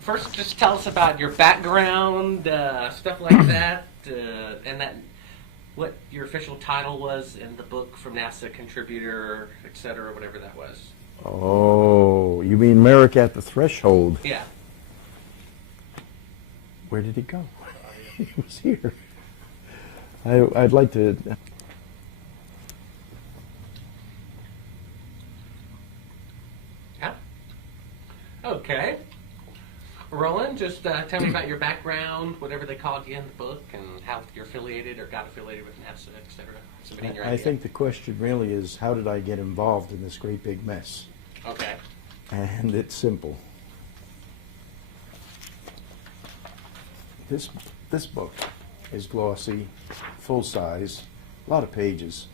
First, just tell us about your background, stuff like that, and that what your official title was in the book from NASA contributor, etc., whatever that was. Oh, you mean Merrick at the Threshold? Yeah. Where did he go? He was here. I'd like to... Yeah. Okay. Roland, just tell me about your background, whatever they called you in the book, and how you're affiliated or got affiliated with NASA, etc. Submitting your I idea. think the question really is, how did I get involved in this great big mess? Okay. And it's simple. This book is glossy, full size, a lot of pages.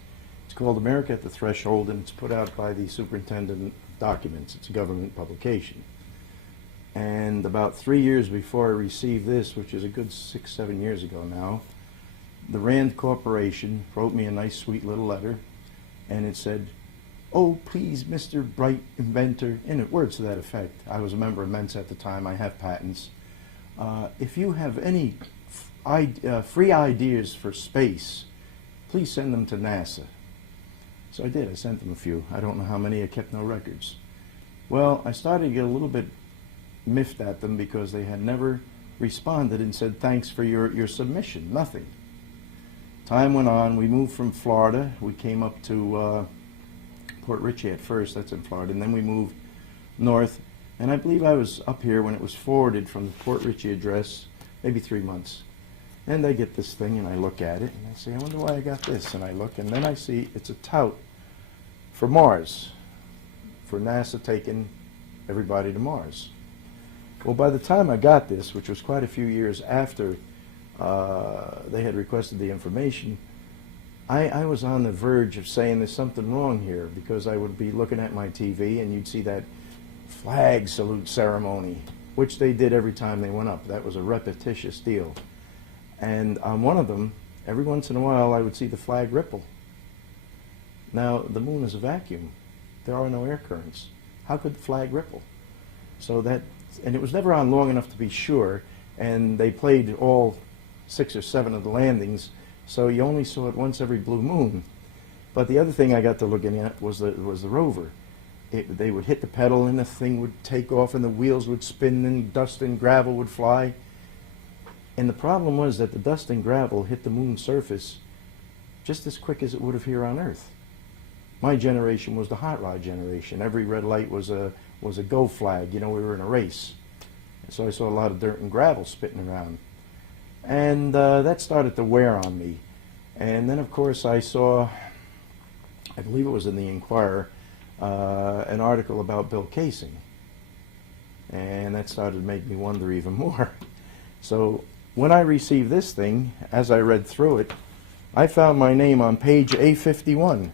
It's called America at the Threshold, and it's put out by the Superintendent of Documents. It's a government publication. And about 3 years before I received this, which is a good 6, 7 years ago now, the Rand Corporation wrote me a nice, sweet little letter, and it said, "Oh, please, Mr. Bright Inventor," in it, words to that effect. I was a member of Mensa at the time. I have patents. If you have any free ideas for space, please send them to NASA. So I did. I sent them a few. I don't know how many. I kept no records. Well, I started to get a little bit miffed at them because they had never responded and said, "Thanks for your submission." Nothing. Time went on. We moved from Florida. We came up to Port Richey at first. That's in Florida. And then we moved north. And I believe I was up here when it was forwarded from the Port Richey address, maybe 3 months. And I get this thing and I look at it and I say, I wonder why I got this. And I look and then I see it's a tout for Mars, for NASA taking everybody to Mars. Well, by the time I got this, which was quite a few years after they had requested the information, I was on the verge of saying there's something wrong here, because I would be looking at my TV and you'd see that flag salute ceremony, which they did every time they went up. That was a repetitious deal. And on one of them, every once in a while, I would see the flag ripple. Now, the moon is a vacuum. There are no air currents. How could the flag ripple? So that, and it was never on long enough to be sure, and they played all 6 or 7 of the landings, so you only saw it once every blue moon. But the other thing I got to looking at was the rover. They would hit the pedal and the thing would take off and the wheels would spin and dust and gravel would fly. And the problem was that the dust and gravel hit the moon's surface just as quick as it would have here on Earth. My generation was the hot rod generation. Every red light was a go flag. You know, we were in a race. So I saw a lot of dirt and gravel spitting around. And that started to wear on me. And then, of course, I saw, I believe it was in the Inquirer, an article about Bill Kaysing. And that started to make me wonder even more. So when I received this thing, as I read through it, I found my name on page A51,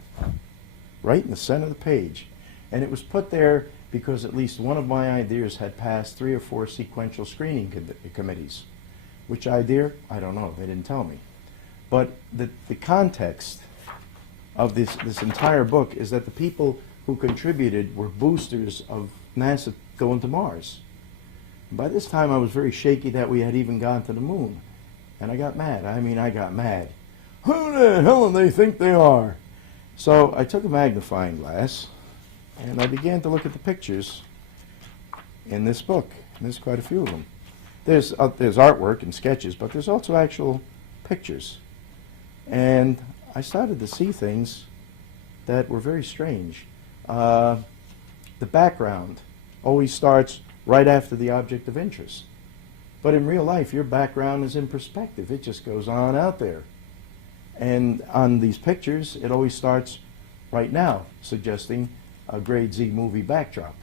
right in the center of the page. And it was put there because at least one of my ideas had passed 3 or 4 sequential screening committees. Which idea? I don't know. They didn't tell me. But the context of this entire book is that the people who contributed were boosters of NASA going to Mars. And by this time I was very shaky that we had even gone to the moon. And I got mad. I mean, I got mad. Who the hell do they think they are? So I took a magnifying glass and I began to look at the pictures in this book. And there's quite a few of them. There's artwork and sketches, but there's also actual pictures. And I started to see things that were very strange. The background always starts right after the object of interest. But in real life, your background is in perspective. It just goes on out there. And on these pictures, it always starts right now, suggesting a grade Z movie backdrop.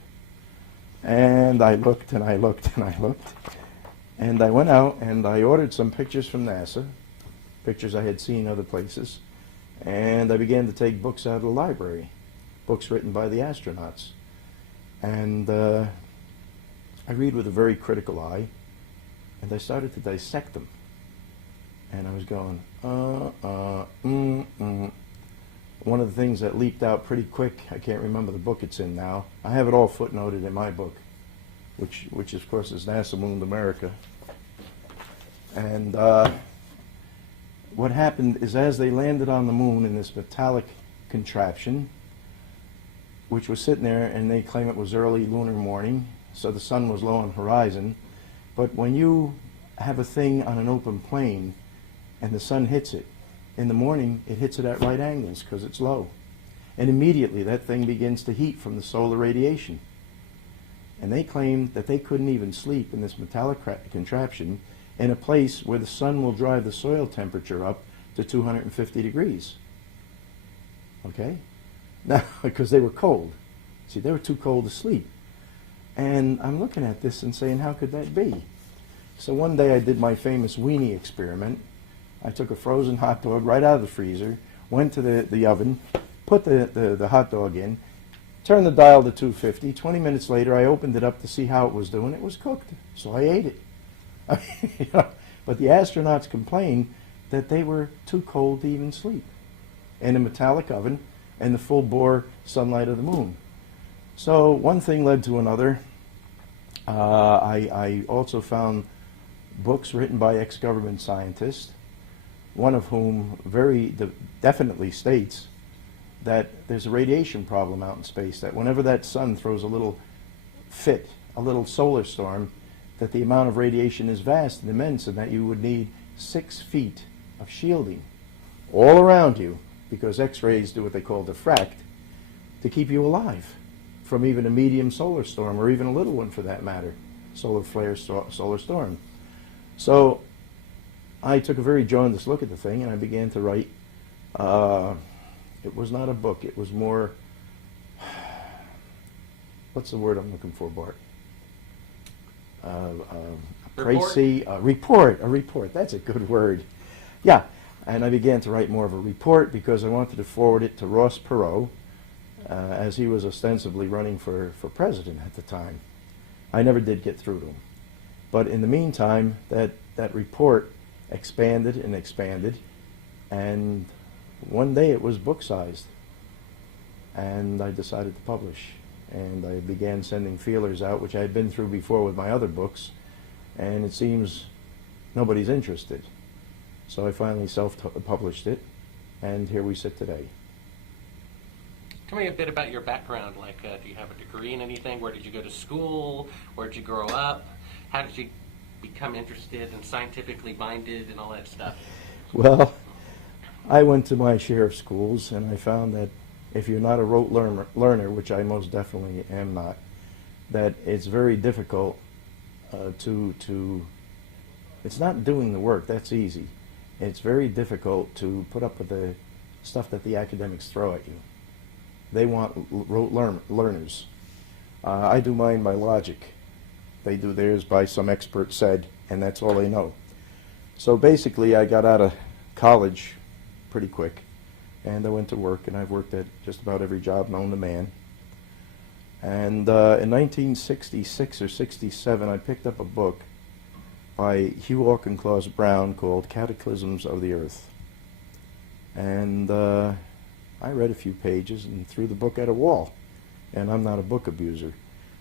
And I looked and I looked and I looked. And I went out and I ordered some pictures from NASA, pictures I had seen other places, and I began to take books out of the library, books written by the astronauts. And I read with a very critical eye, and I started to dissect them. And I was going, One of the things that leaped out pretty quick, I can't remember the book it's in now, I have it all footnoted in my book, which of course is NASA mooned America. And what happened is, as they landed on the moon in this metallic contraption, which was sitting there, and they claim it was early lunar morning, so the sun was low on the horizon. But when you have a thing on an open plane and the sun hits it, in the morning it hits it at right angles because it's low. And immediately that thing begins to heat from the solar radiation. And they claimed that they couldn't even sleep in this metallic contraption in a place where the sun will drive the soil temperature up to 250 degrees. Okay? Now, because they were cold. See, they were too cold to sleep. And I'm looking at this and saying, how could that be? So one day I did my famous weenie experiment. I took a frozen hot dog right out of the freezer, went to the oven, put the hot dog in, turned the dial to 250. 20 minutes later, I opened it up to see how it was doing. It was cooked, so I ate it. You know, but the astronauts complained that they were too cold to even sleep in a metallic oven and the full bore sunlight of the moon. So one thing led to another. I also found books written by ex-government scientists, one of whom very definitely states that there's a radiation problem out in space, that whenever that sun throws a little fit, a little solar storm, that the amount of radiation is vast and immense, and that you would need 6 feet of shielding all around you, because X-rays do what they call diffract, to keep you alive from even a medium solar storm, or even a little one for that matter, solar flare, solar storm. So I took a very jaundiced look at the thing, and I began to write. It was not a book. It was more, what's the word I'm looking for, Bart? A report. That's a good word. Yeah, and I began to write more of a report because I wanted to forward it to Ross Perot, as he was ostensibly running for president at the time. I never did get through to him. But in the meantime, that report expanded and expanded, and one day it was book-sized, and I decided to publish. And I began sending feelers out, which I had been through before with my other books, and it seems nobody's interested. So I finally self-published it, and here we sit today. Tell me a bit about your background. Like, do you have a degree in anything? Where did you go to school? Where did you grow up? How did you become interested and scientifically minded and all that stuff? Well, I went to my share of schools, and I found that if you're not a rote learner, which I most definitely am not, that it's very difficult it's not doing the work, that's easy. It's very difficult to put up with the stuff that the academics throw at you. They want rote learners. I do mine by logic. They do theirs by some expert said, and that's all they know. So basically I got out of college pretty quick, and I went to work, and I've worked at just about every job known to man. And in 1966 or 67, I picked up a book by Hugh Auchincloss Brown called Cataclysms of the Earth. And I read a few pages and threw the book at a wall. And I'm not a book abuser.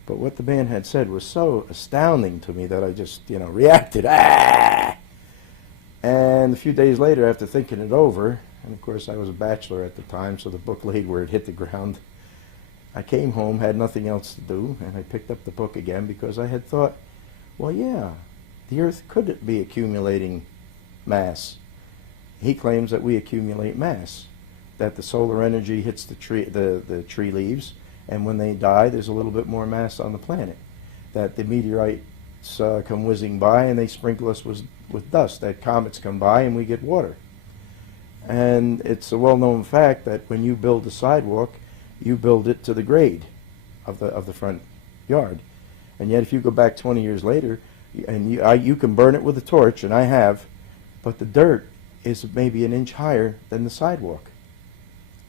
But what the man had said was so astounding to me that I just, reacted. Ah! And a few days later, after thinking it over, and of course I was a bachelor at the time, so the book laid where it hit the ground, I came home, had nothing else to do, and I picked up the book again because I had thought, well, yeah, the Earth could be accumulating mass. He claims that we accumulate mass, that the solar energy hits the tree leaves, and when they die, there's a little bit more mass on the planet, that the meteorites come whizzing by and they sprinkle us with dust, that comets come by and we get water. And it's a well-known fact that when you build a sidewalk, you build it to the grade of the front yard. And yet if you go back 20 years later, and you can burn it with a torch, and I have, but the dirt is maybe an inch higher than the sidewalk.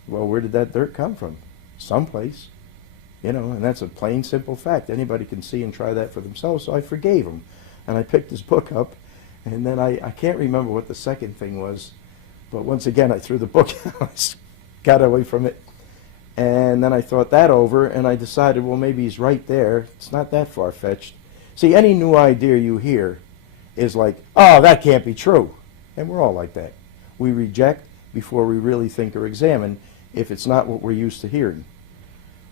Well, where did that dirt come from? Someplace. And that's a plain, simple fact. Anybody can see and try that for themselves, so I forgave him. And I picked his book up, and then I can't remember what the second thing was, but once again I threw the book out, got away from it. And then I thought that over, and I decided, well, maybe he's right there. It's not that far-fetched. See, any new idea you hear is like, oh, that can't be true. And we're all like that. We reject before we really think or examine if it's not what we're used to hearing.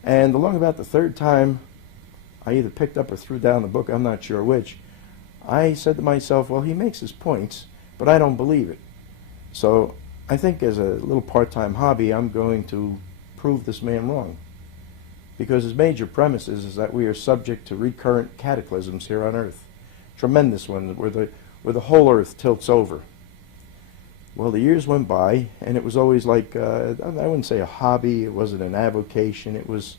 And along about the third time I either picked up or threw down the book, I'm not sure which, I said to myself, well, he makes his points, but I don't believe it. So I think as a little part-time hobby, I'm going to prove this man wrong. Because his major premise is that we are subject to recurrent cataclysms here on Earth. Tremendous ones, where the whole Earth tilts over. Well, the years went by, and it was always like, I wouldn't say a hobby, it wasn't an avocation, it was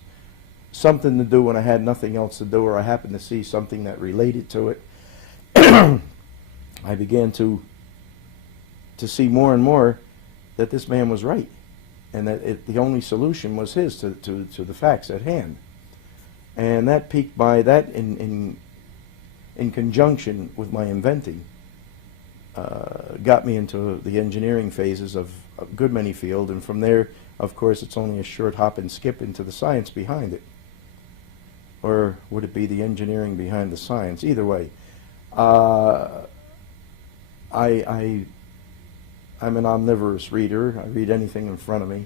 something to do when I had nothing else to do, or I happened to see something that related to it. I began to see more and more that this man was right, and that the only solution was his to the facts at hand. And that piqued my, that in conjunction with my inventing, got me into the engineering phases of a good many fields, and from there, of course, it's only a short hop and skip into the science behind it. Or would it be the engineering behind the science? Either way, I'm an omnivorous reader. I read anything in front of me,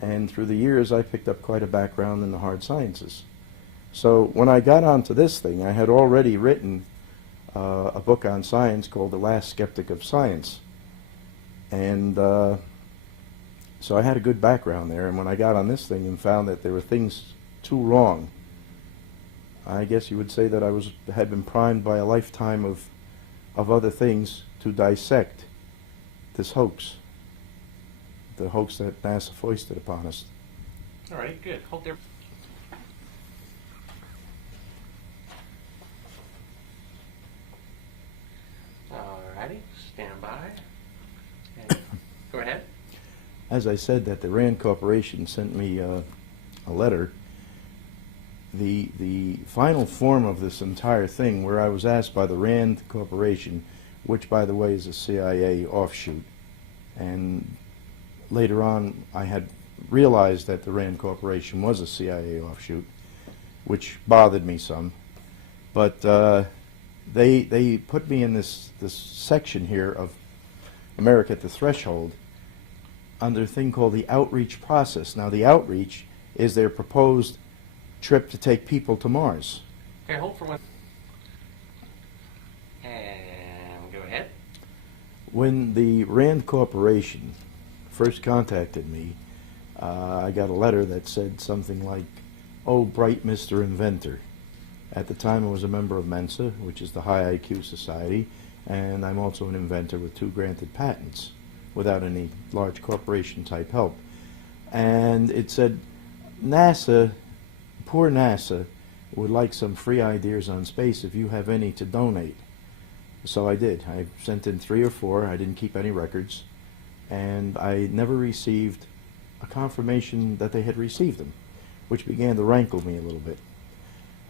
and through the years, I picked up quite a background in the hard sciences. So when I got onto this thing, I had already written a book on science called The Last Skeptic of Science. And so I had a good background there, and when I got on this thing and found that there were things too wrong, I guess you would say that I had been primed by a lifetime of other things to dissect this hoax, the hoax that NASA foisted upon us. All right, good. Hold there. Alrighty, stand by. And go ahead. As I said, that the Rand Corporation sent me a letter. The final form of this entire thing, where I was asked by the Rand Corporation, which, by the way, is a CIA offshoot, and later on I had realized that the Rand Corporation was a CIA offshoot, which bothered me some. But they put me in this section here of America at the Threshold under a thing called the outreach process. Now, the outreach is their proposed trip to take people to Mars. Okay, hold for one. And go ahead. When the Rand Corporation first contacted me, I got a letter that said something like, "Oh, bright Mr. Inventor." At the time, I was a member of Mensa, which is the High IQ Society, and I'm also an inventor with 2 granted patents without any large corporation type help. And it said, NASA, poor NASA, would like some free ideas on space if you have any to donate. So I did. I sent in 3 or 4. I didn't keep any records, and I never received a confirmation that they had received them, which began to rankle me a little bit.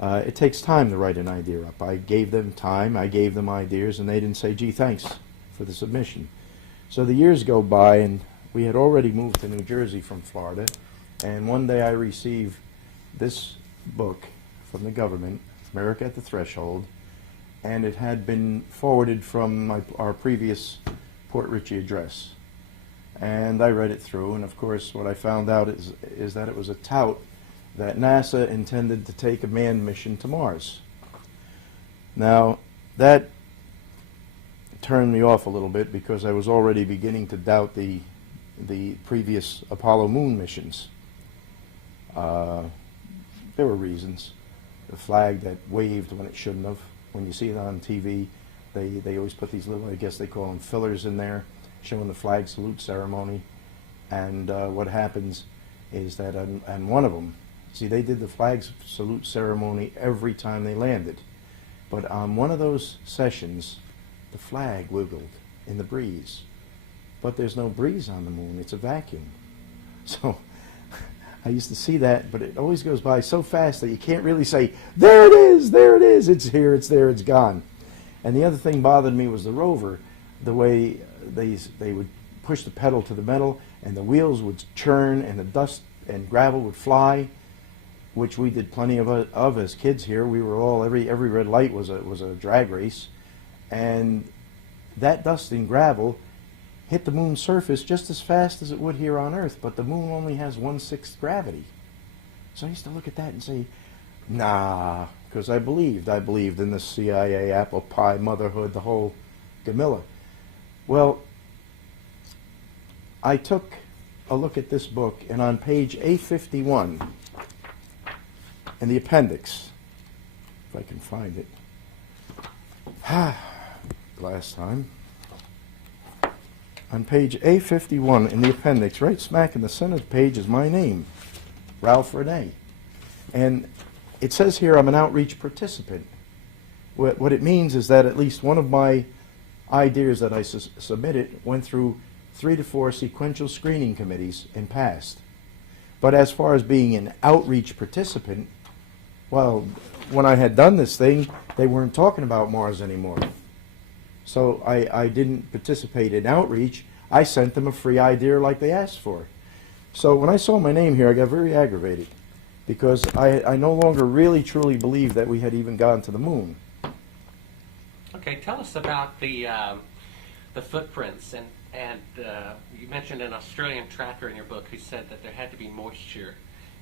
It takes time to write an idea up. I gave them time, I gave them ideas, and they didn't say, gee, thanks for the submission. So the years go by, and we had already moved to New Jersey from Florida, and one day I received this book from the government, America at the Threshold, and it had been forwarded from our previous Port Richey address. And I read it through, and of course what I found out is that it was a tout that NASA intended to take a manned mission to Mars. Now, that turned me off a little bit because I was already beginning to doubt the previous Apollo moon missions. There were reasons. The flag that waved when it shouldn't have. When you see it on TV, they always put these little, I guess they call them fillers in there, showing the flag salute ceremony. And what happens is that on one of them, see, they did the flag salute ceremony every time they landed. But on one of those sessions, the flag wiggled in the breeze. But there's no breeze on the moon, it's a vacuum. So I used to see that, but it always goes by so fast that you can't really say, there it is, it's here, it's there, it's gone. And the other thing bothered me was the rover, the way they would push the pedal to the metal, and the wheels would churn, and the dust and gravel would fly. which we did plenty of as kids here. We were all, every red light was a drag race, and that dust and gravel hit the moon's surface just as fast as it would here on Earth, but the moon only has 1/6 gravity. So I used to look at that and say, nah, because I believed in the CIA, apple pie, motherhood, the whole Gamilla. Well, I took a look at this book, and on page A51, in the appendix, if I can find it, last time, on page A51 in the appendix, right smack in the center of the page is my name, Ralpf Rene. And it says here I'm an outreach participant. What it means is that at least one of my ideas that I submitted went through 3 to 4 sequential screening committees and passed. But as far as being an outreach participant, well, when I had done this thing, they weren't talking about Mars anymore. So I didn't participate in outreach. I sent them a free idea like they asked for. So when I saw my name here, I got very aggravated because I no longer really truly believed that we had even gone to the moon. Okay, tell us about the footprints, and you mentioned an Australian tracker in your book who said that there had to be moisture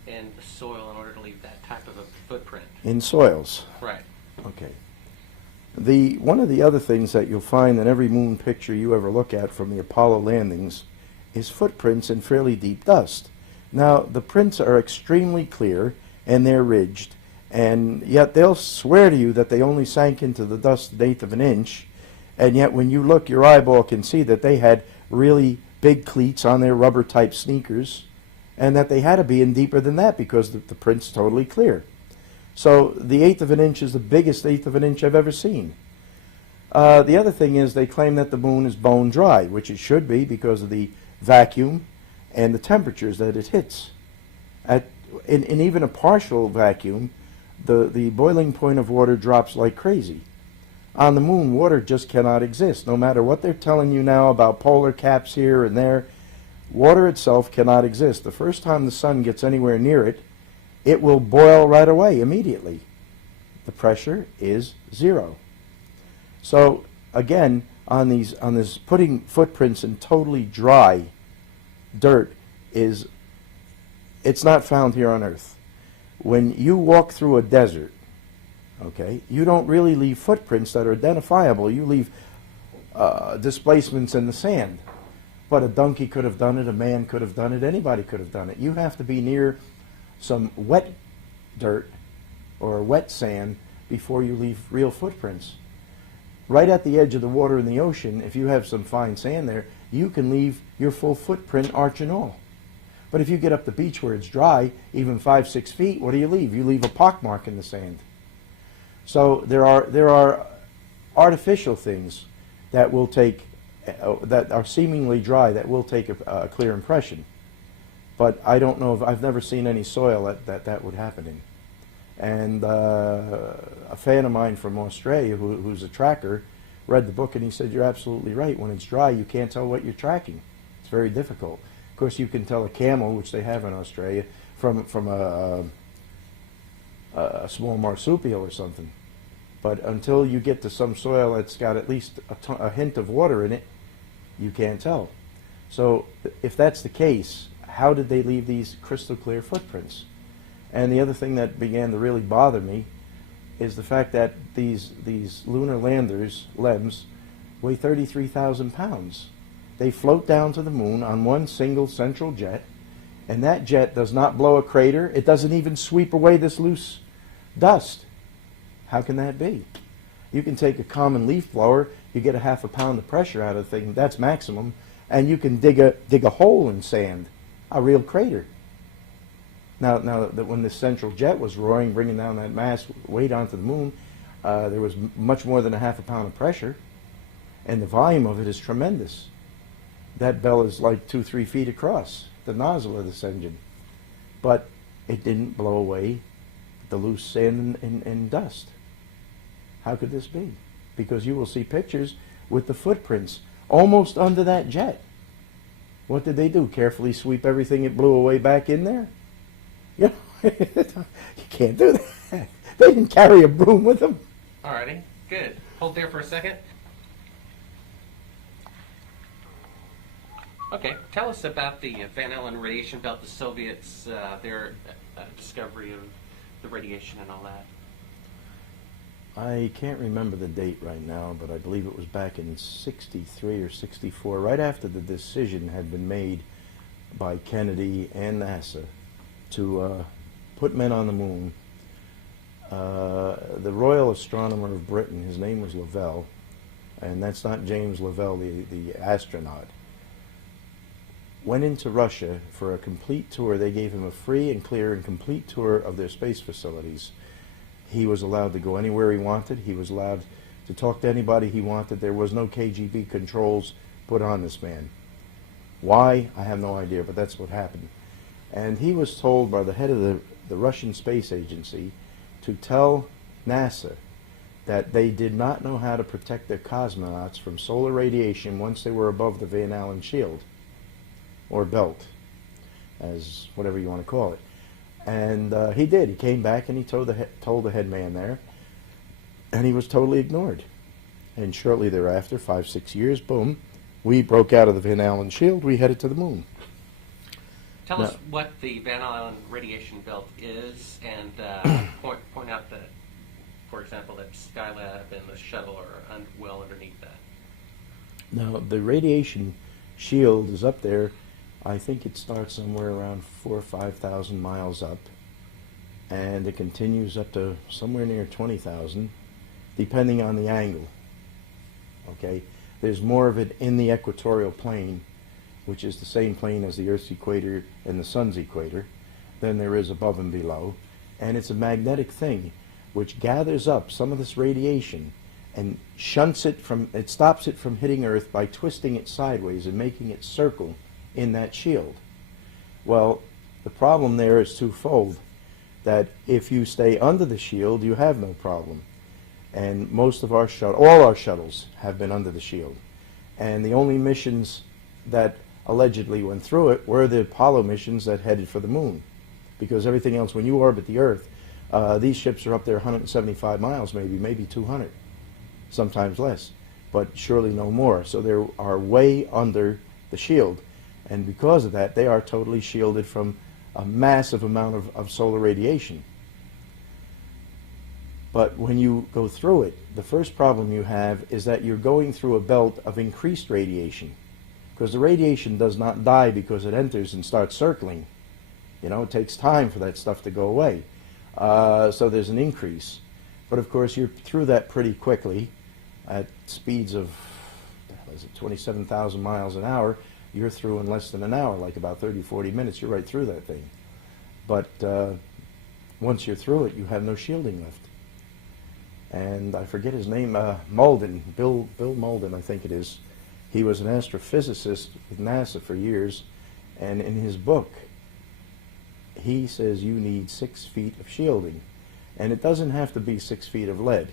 in the soil in order to leave that type of a footprint. In soils. Right. Okay. One of the other things that you'll find in every moon picture you ever look at from the Apollo landings is footprints in fairly deep dust. Now, the prints are extremely clear and they're ridged, and yet they'll swear to you that they only sank into the dust 1/8 of an inch, and yet when you look, your eyeball can see that they had really big cleats on their rubber-type sneakers, and that they had to be in deeper than that because the print's totally clear. So the 1/8 of an inch is the biggest 1/8 of an inch I've ever seen. The other thing is they claim that the moon is bone dry, which it should be because of the vacuum and the temperatures that it hits. In even a partial vacuum, the boiling point of water drops like crazy. On the moon, water just cannot exist. No matter what they're telling you now about polar caps here and there, water itself cannot exist. The first time the sun gets anywhere near it, it will boil right away, immediately. The pressure is 0. So again, on this putting footprints in totally dry dirt it's not found here on Earth. When you walk through a desert, okay, you don't really leave footprints that are identifiable. You leave displacements in the sand. But a donkey could have done it, a man could have done it, anybody could have done it. You have to be near some wet dirt or wet sand before you leave real footprints. Right at the edge of the water in the ocean, if you have some fine sand there, you can leave your full footprint, arch and all. But if you get up the beach where it's dry, even 5-6 feet, what do you leave? You leave a pockmark in the sand. So there are artificial things that will take that are seemingly dry that will take a clear impression. But I don't know if I've never seen any soil that would happen in. And a fan of mine from Australia who's a tracker read the book and he said, you're absolutely right. When it's dry, you can't tell what you're tracking. It's very difficult. Of course, you can tell a camel, which they have in Australia, from a small marsupial or something. But until you get to some soil that's got at least a hint of water in it, you can't tell. So if that's the case, how did they leave these crystal clear footprints? And the other thing that began to really bother me is the fact that these lunar landers, LEMs, weigh 33,000 pounds. They float down to the moon on one single central jet, and that jet does not blow a crater. It doesn't even sweep away this loose dust. How can that be? You can take a common leaf blower, you get a 1/2 pound of pressure out of the thing, that's maximum, and you can dig a hole in sand, a real crater. Now that when this central jet was roaring, bringing down that mass weight onto the moon, there was much more than a 1/2 pound of pressure, and the volume of it is tremendous. That bell is like 2-3 feet across, the nozzle of this engine. But it didn't blow away the loose sand and dust. How could this be? Because you will see pictures with the footprints almost under that jet. What did they do? Carefully sweep everything it blew away back in there? Yeah, You can't do that. They didn't carry a broom with them. Alrighty, good. Hold there for a second. Okay, tell us about the Van Allen radiation belt, the Soviets, their discovery of the radiation and all that. I can't remember the date right now, but I believe it was back in 63 or 64, right after the decision had been made by Kennedy and NASA to put men on the moon. The Royal Astronomer of Britain, his name was Lovell, and that's not James Lovell, the astronaut, went into Russia for a complete tour. They gave him a free and clear and complete tour of their space facilities. He was allowed to go anywhere he wanted. He was allowed to talk to anybody he wanted. There was no KGB controls put on this man. Why? I have no idea, but that's what happened. And he was told by the head of the Russian Space Agency to tell NASA that they did not know how to protect their cosmonauts from solar radiation once they were above the Van Allen shield, or belt, as whatever you want to call it. And he did. He came back and he told the head man there, and he was totally ignored. And shortly thereafter, 5-6 years, boom, we broke out of the Van Allen shield. We headed to the moon. Tell us what the Van Allen radiation belt is, and point out that, for example, that Skylab and the shuttle are well underneath that. Now, the radiation shield is up there. I think it starts somewhere around 4,000 or 5,000 miles up, and it continues up to somewhere near 20,000, depending on the angle. Okay, there's more of it in the equatorial plane, which is the same plane as the Earth's equator and the Sun's equator, than there is above and below, and it's a magnetic thing which gathers up some of this radiation and shunts it from, it stops it from hitting Earth by twisting it sideways and making it circle in that shield. Well, the problem there is twofold, that if you stay under the shield, you have no problem. And most of our all our shuttles have been under the shield. And the only missions that allegedly went through it were the Apollo missions that headed for the moon. Because everything else, when you orbit the Earth, these ships are up there 175 miles maybe 200, sometimes less, but surely no more. So they are way under the shield. And because of that, they are totally shielded from a massive amount of solar radiation. But when you go through it, the first problem you have is that you're going through a belt of increased radiation. Because the radiation does not die because it enters and starts circling. You know, it takes time for that stuff to go away. So there's an increase. But of course, you're through that pretty quickly at speeds of, 27,000 miles an hour. You're through in less than an hour, like about 30-40 minutes. You're right through that thing. But once you're through it, you have no shielding left. And I forget his name, Malden, Bill Malden, I think it is. He was an astrophysicist with NASA for years, and in his book, he says you need 6 feet of shielding. And it doesn't have to be 6 feet of lead.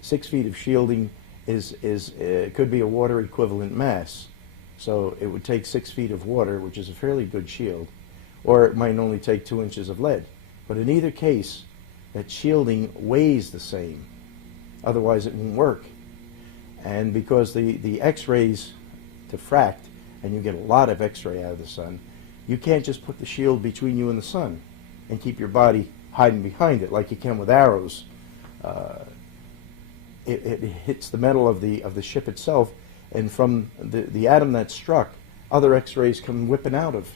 6 feet of shielding could be a water equivalent mass. So it would take 6 feet of water, which is a fairly good shield, or it might only take 2 inches of lead. But in either case, that shielding weighs the same. Otherwise it won't work. And because the X-rays diffract, and you get a lot of X-ray out of the sun, you can't just put the shield between you and the sun and keep your body hiding behind it like you can with arrows. It hits the metal of the ship itself, and from the atom that's struck, other X-rays come whipping out of.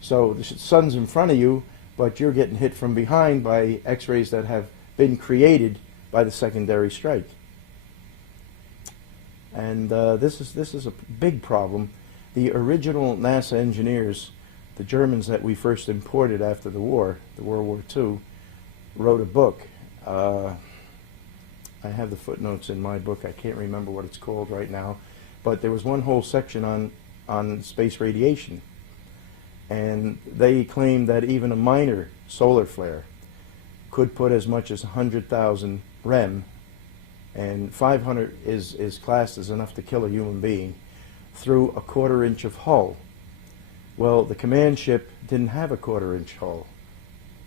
So the sun's in front of you, but you're getting hit from behind by X-rays that have been created by the secondary strike. And this is a big problem. The original NASA engineers, the Germans that we first imported after the war, the World War II, wrote a book. I have the footnotes in my book. I can't remember what it's called right now, but there was one whole section on space radiation, and they claimed that even a minor solar flare could put as much as 100,000 rem, and 500 is classed as enough to kill a human being, through a 1/4 inch of hull. Well, the command ship didn't have a 1/4 inch hull.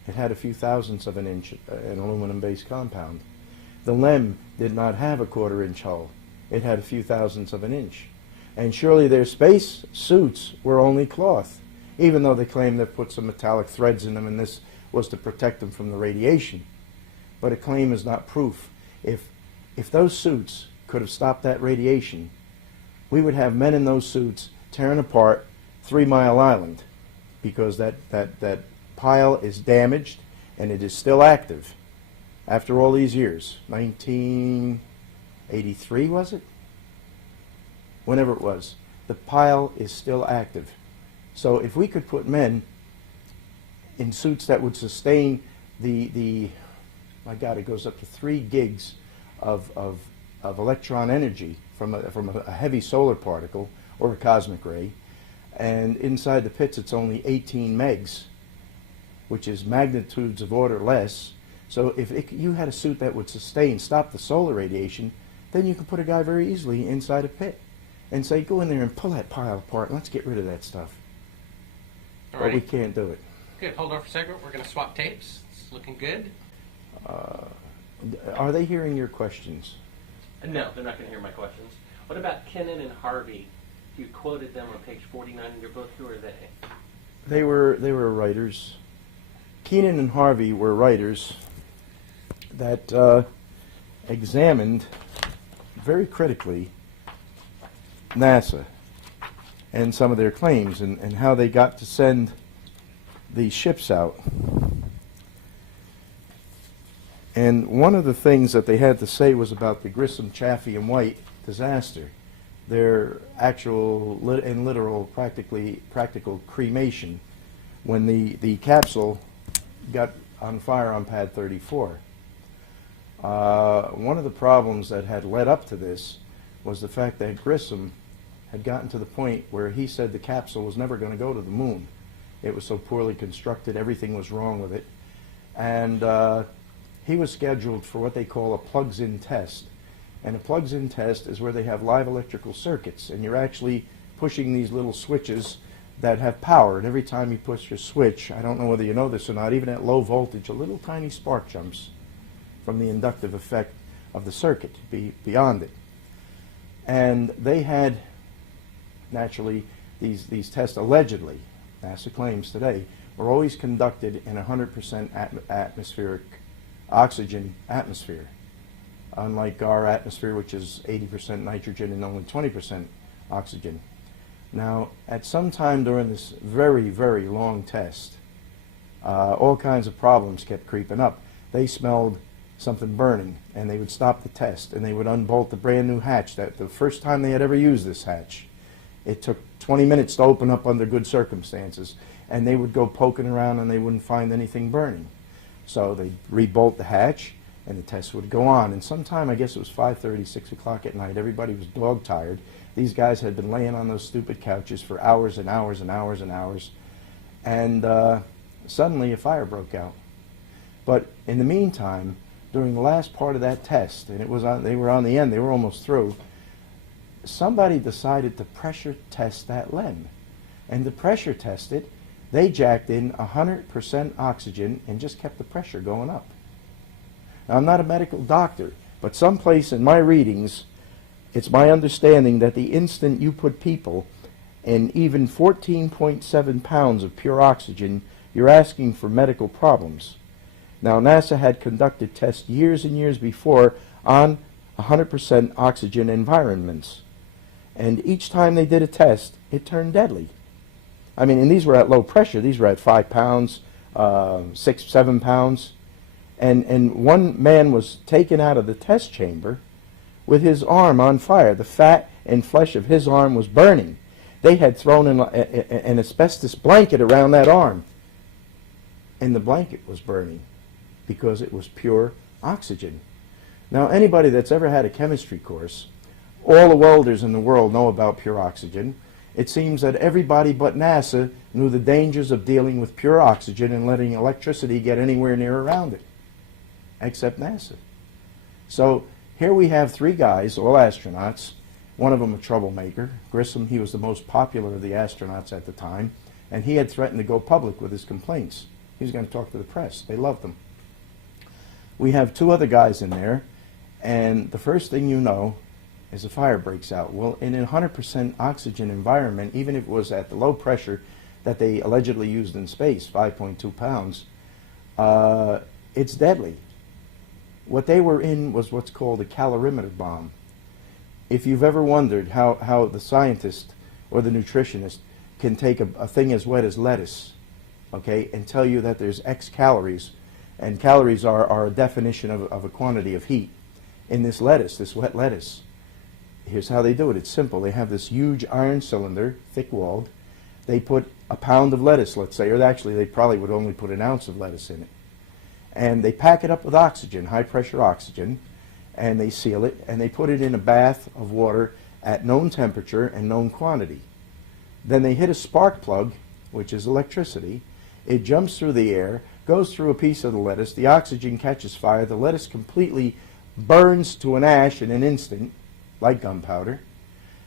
It had a few thousandths of an inch, an aluminum-based compound. The LEM did not have a quarter-inch hull. It had a few thousandths of an inch. And surely their space suits were only cloth, even though they claimed they put some metallic threads in them and this was to protect them from the radiation. But a claim is not proof. If those suits could have stopped that radiation, we would have men in those suits tearing apart 3 Mile Island, because that pile is damaged and it is still active after all these years. 1983, was it? Whenever it was. The pile is still active. So if we could put men in suits that would sustain my God, it goes up to 3 gigs of electron energy from a heavy solar particle or a cosmic ray, and inside the pits it's only 18 megs, which is magnitudes of order less. So if you had a suit that would stop the solar radiation, then you could put a guy very easily inside a pit and say, go in there and pull that pile apart and let's get rid of that stuff. But we can't do it. Good. Hold on for a second. We're going to swap tapes. It's looking good. Are they hearing your questions? No, they're not going to hear my questions. What about Kennan and Harvey? You quoted them on page 49 in your book. Who are they? They were writers. Keenan and Harvey were writers that examined very critically NASA and some of their claims and how they got to send these ships out. And one of the things that they had to say was about the Grissom, Chaffee, and White disaster, their actual and literal practical cremation when the capsule got on fire on pad 34. One of the problems that had led up to this was the fact that Grissom had gotten to the point where he said the capsule was never going to go to the moon. It was so poorly constructed, everything was wrong with it. And he was scheduled for what they call a plugs-in test. And a plugs-in test is where they have live electrical circuits, and you're actually pushing these little switches that have power. And every time you push your switch, I don't know whether you know this or not, even at low voltage, a little tiny spark jumps from the inductive effect of the circuit beyond it. And they had, naturally, these tests allegedly, NASA claims today, were always conducted in 100% atmospheric oxygen atmosphere, unlike our atmosphere, which is 80% nitrogen and only 20% oxygen. Now, at some time during this very, very long test, all kinds of problems kept creeping up. They smelled something burning, and they would stop the test, and they would unbolt the brand new hatch. That the first time they had ever used this hatch, it took 20 minutes to open up under good circumstances, and they would go poking around and they wouldn't find anything burning. So they'd rebolt the hatch, and the test would go on. And sometime, I guess it was 5:30, 6 o'clock at night, everybody was dog-tired. These guys had been laying on those stupid couches for hours and hours and hours and hours, and suddenly a fire broke out. But in the meantime, during the last part of that test, and they were on the end, they were almost through, somebody decided to pressure test that LEM. And to pressure test it, they jacked in 100% oxygen and just kept the pressure going up. Now, I'm not a medical doctor, but someplace in my readings, it's my understanding that the instant you put people in even 14.7 pounds of pure oxygen, you're asking for medical problems. Now, NASA had conducted tests years and years before on 100% oxygen environments. And each time they did a test, it turned deadly. I mean, and these were at low pressure. These were at 5 pounds, 6, 7 pounds. And one man was taken out of the test chamber with his arm on fire. The fat and flesh of his arm was burning. They had thrown an asbestos blanket around that arm, and the blanket was burning because it was pure oxygen. Now, anybody that's ever had a chemistry course, all the welders in the world know about pure oxygen. It seems that everybody but NASA knew the dangers of dealing with pure oxygen and letting electricity get anywhere near around it, except NASA. So here we have 3 guys, all astronauts, one of them a troublemaker. Grissom, he was the most popular of the astronauts at the time, and he had threatened to go public with his complaints. He was going to talk to the press. They loved him. We have 2 other guys in there, and the first thing you know is a fire breaks out. Well, in a 100% oxygen environment, even if it was at the low pressure that they allegedly used in space, 5.2 pounds, it's deadly. What they were in was what's called a calorimeter bomb. If you've ever wondered how the scientist or the nutritionist can take a thing as wet as lettuce, okay, and tell you that there's X calories, and calories are a definition of a quantity of heat in this lettuce, this wet lettuce. Here's how they do it. It's simple. They have this huge iron cylinder, thick-walled. They put a pound of lettuce, let's say, or actually they probably would only put an ounce of lettuce in it. And they pack it up with oxygen, high-pressure oxygen, and they seal it, and they put it in a bath of water at known temperature and known quantity. Then they hit a spark plug, which is electricity. It jumps through the air, goes through a piece of the lettuce, the oxygen catches fire, the lettuce completely burns to an ash in an instant, like gunpowder,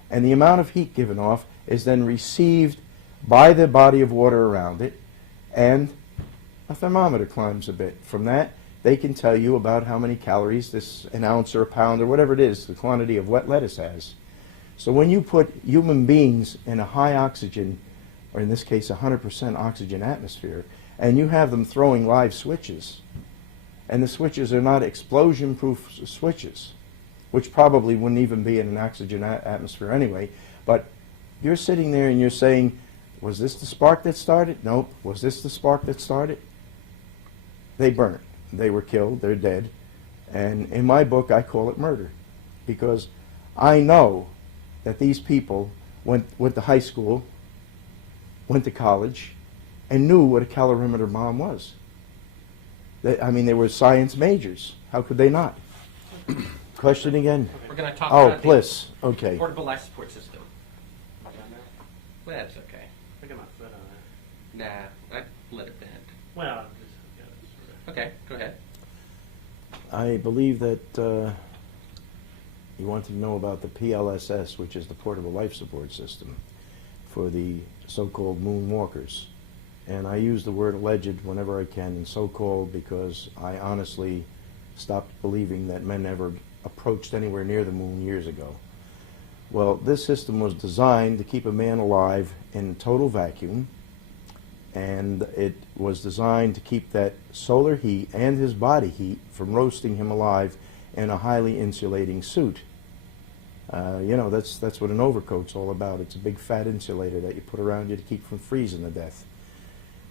and the amount of heat given off is then received by the body of water around it, and a thermometer climbs a bit. From that, they can tell you about how many calories an ounce or a pound or whatever it is, the quantity of wet lettuce has. So when you put human beings in a high oxygen, or in this case 100% oxygen atmosphere, and you have them throwing live switches, and the switches are not explosion-proof switches, which probably wouldn't even be in an oxygen atmosphere anyway, but you're sitting there and you're saying, was this the spark that started? Nope. Was this the spark that started? They burnt. They were killed. They're dead. And in my book, I call it murder, because I know that these people went to high school, went to college, and knew what a calorimeter bomb was. I mean, they were science majors. How could they not? Question again? We're going to talk Oh, about Bliss. Okay. portable life support system. Well, that's okay. I got my foot on it. Nah, I let it bend. Well, just, Okay, go ahead. I believe that you want to know about the PLSS, which is the portable life support system for the so-called moonwalkers. And I use the word alleged whenever I can, and so-called, because I honestly stopped believing that men ever approached anywhere near the moon years ago. Well, this system was designed to keep a man alive in total vacuum, and it was designed to keep that solar heat and his body heat from roasting him alive in a highly insulating suit. You know, that's what an overcoat's all about. It's a big fat insulator that you put around you to keep from freezing to death.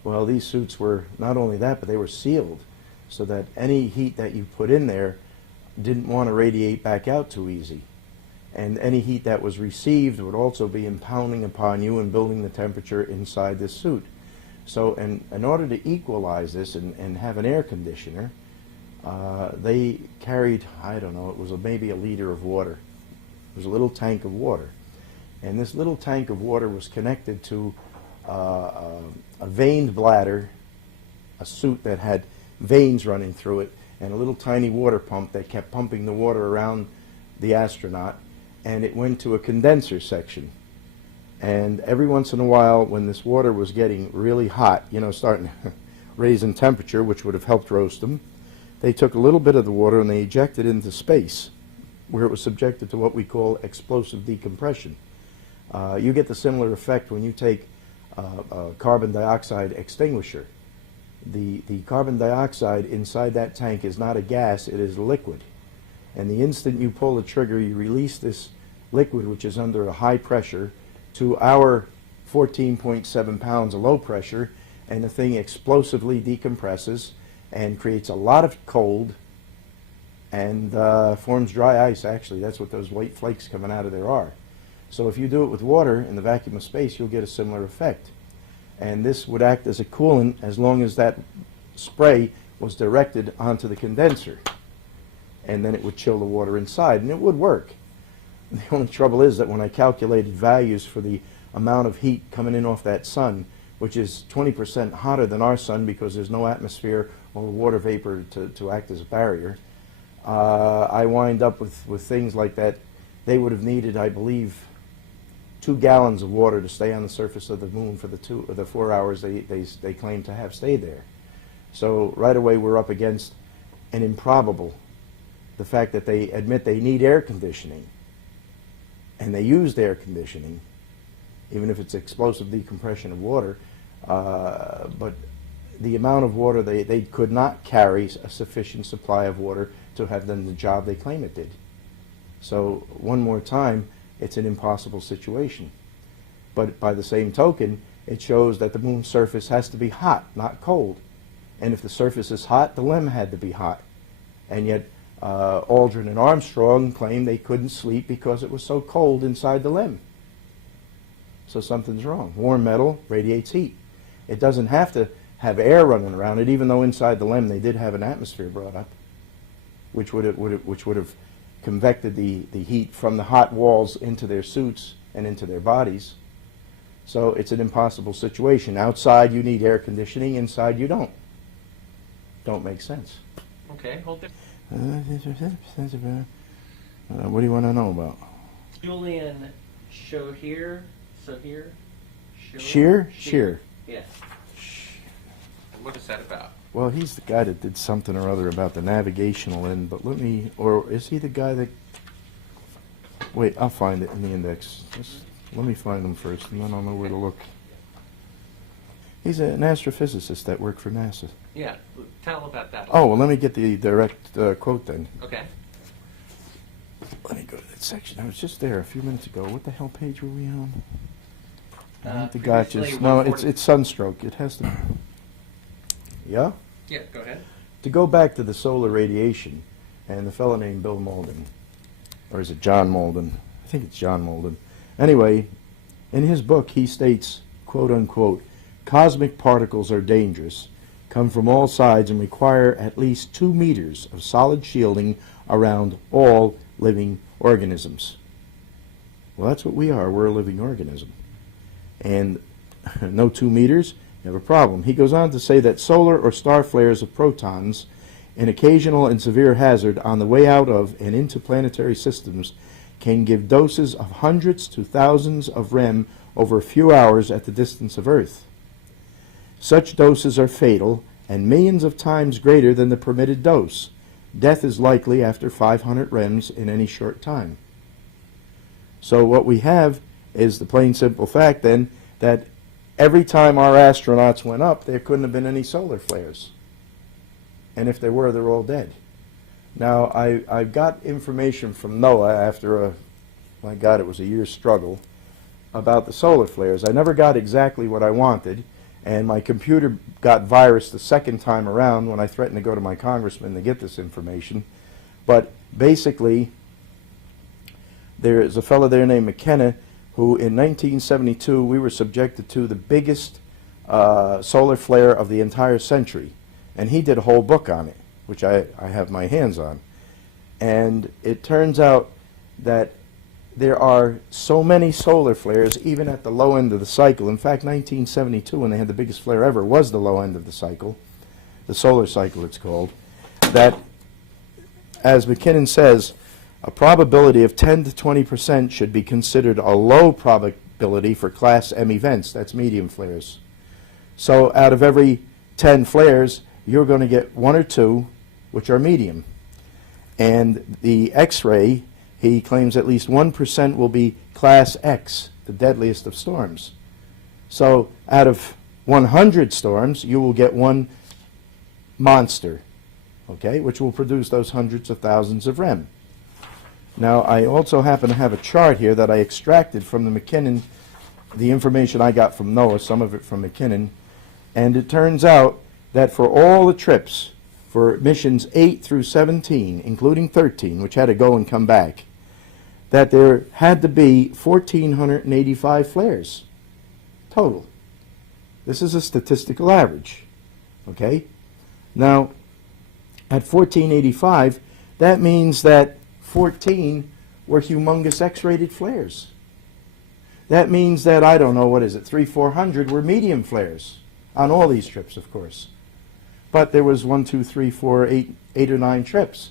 Well, these suits were not only that, but they were sealed so that any heat that you put in there didn't want to radiate back out too easy. And any heat that was received would also be impounding upon you and building the temperature inside this suit. So in order to equalize this and have an air conditioner, they carried, I don't know, it was maybe a liter of water. It was a little tank of water. And this little tank of water was connected to a veined bladder, a suit that had veins running through it, and a little tiny water pump that kept pumping the water around the astronaut, and it went to a condenser section. And every once in a while, when this water was getting really hot, you know, starting to raise in temperature, which would have helped roast them, they took a little bit of the water and they ejected it into space, where it was subjected to what we call explosive decompression. You get the similar effect when you take a carbon dioxide extinguisher. The carbon dioxide inside that tank is not a gas, it is a liquid. And the instant you pull the trigger, you release this liquid, which is under a high pressure, to our 14.7 pounds of low pressure, and the thing explosively decompresses and creates a lot of cold and forms dry ice, actually. That's what those white flakes coming out of there are. So if you do it with water in the vacuum of space, you'll get a similar effect. And this would act as a coolant as long as that spray was directed onto the condenser. And then it would chill the water inside, and it would work. The only trouble is that when I calculated values for the amount of heat coming in off that sun, which is 20% hotter than our sun because there's no atmosphere or water vapor to act as a barrier, I wind up with things like that. They would have needed, I believe, 2 gallons of water to stay on the surface of the moon for the 4 hours they claim to have stayed there. So right away we're up against an improbable. The fact that they admit they need air conditioning, and they used air conditioning, even if it's explosive decompression of water, but the amount of water, they could not carry a sufficient supply of water to have done the job they claim it did. So one more time, it's an impossible situation. But by the same token, it shows that the moon's surface has to be hot, not cold. And if the surface is hot, the LEM had to be hot. And yet Aldrin and Armstrong claimed they couldn't sleep because it was so cold inside the LEM. So something's wrong. Warm metal radiates heat. It doesn't have to have air running around it, even though inside the LEM they did have an atmosphere brought up, which would have convected the heat from the hot walls into their suits and into their bodies. So it's an impossible situation. Outside you need air conditioning, inside you don't. Don't make sense. Okay, hold it. What do you want to know about? Julian show here, so here. Shear? Shear. Yes. And what is that about? Well, he's the guy that did something or other about the navigational end, but or is he the guy that, wait, I'll find it in the index. Let me find him first, and then I'll know where to look. He's an astrophysicist that worked for NASA. Yeah, tell about that. Oh, well, let me get the direct quote then. Okay. Let me go to that section. I was just there a few minutes ago. What the hell page were we on? The gotchas. No, it's sunstroke. It has to. Yeah? Yeah, go ahead. To go back to the solar radiation, and the fellow named Bill Malden, or is it John Malden? I think it's John Malden. Anyway, in his book he states, quote unquote, cosmic particles are dangerous, come from all sides, and require at least 2 meters of solid shielding around all living organisms. Well, that's what we are. We're a living organism. And no 2 meters, you have a problem. He goes on to say that solar or star flares of protons, an occasional and severe hazard on the way out of and into planetary systems, can give doses of hundreds to thousands of rem over a few hours at the distance of Earth. Such doses are fatal and millions of times greater than the permitted dose. Death is likely after 500 rems in any short time. So what we have is the plain simple fact then that every time our astronauts went up, there couldn't have been any solar flares. And if there were, they're all dead. Now, I got information from NOAA after my God, it was a year's struggle, about the solar flares. I never got exactly what I wanted, and my computer got virused the second time around when I threatened to go to my congressman to get this information. But basically, there is a fellow there named McKenna who in 1972 we were subjected to the biggest solar flare of the entire century. And he did a whole book on it, which I have my hands on. And it turns out that there are so many solar flares, even at the low end of the cycle. In fact, 1972, when they had the biggest flare ever, was the low end of the cycle, the solar cycle it's called, that, as McKinnon says, a probability of 10 to 20% should be considered a low probability for Class M events. That's medium flares. So out of every 10 flares, you're going to get 1 or 2, which are medium. And the X-ray, he claims at least 1% will be Class X, the deadliest of storms. So out of 100 storms, you will get 1 monster, okay, which will produce those hundreds of thousands of rem. Now, I also happen to have a chart here that I extracted from the McKinnon, the information I got from NOAA, some of it from McKinnon, and it turns out that for all the trips, for missions 8 through 17, including 13, which had to go and come back, that there had to be 1,485 flares total. This is a statistical average, okay? Now, at 1,485, that means that 14 were humongous X-rated flares. That means that, I don't know, what is it, 300-400 were medium flares on all these trips, of course. But there was 1, 2, 3, 4, 8 or 9 trips.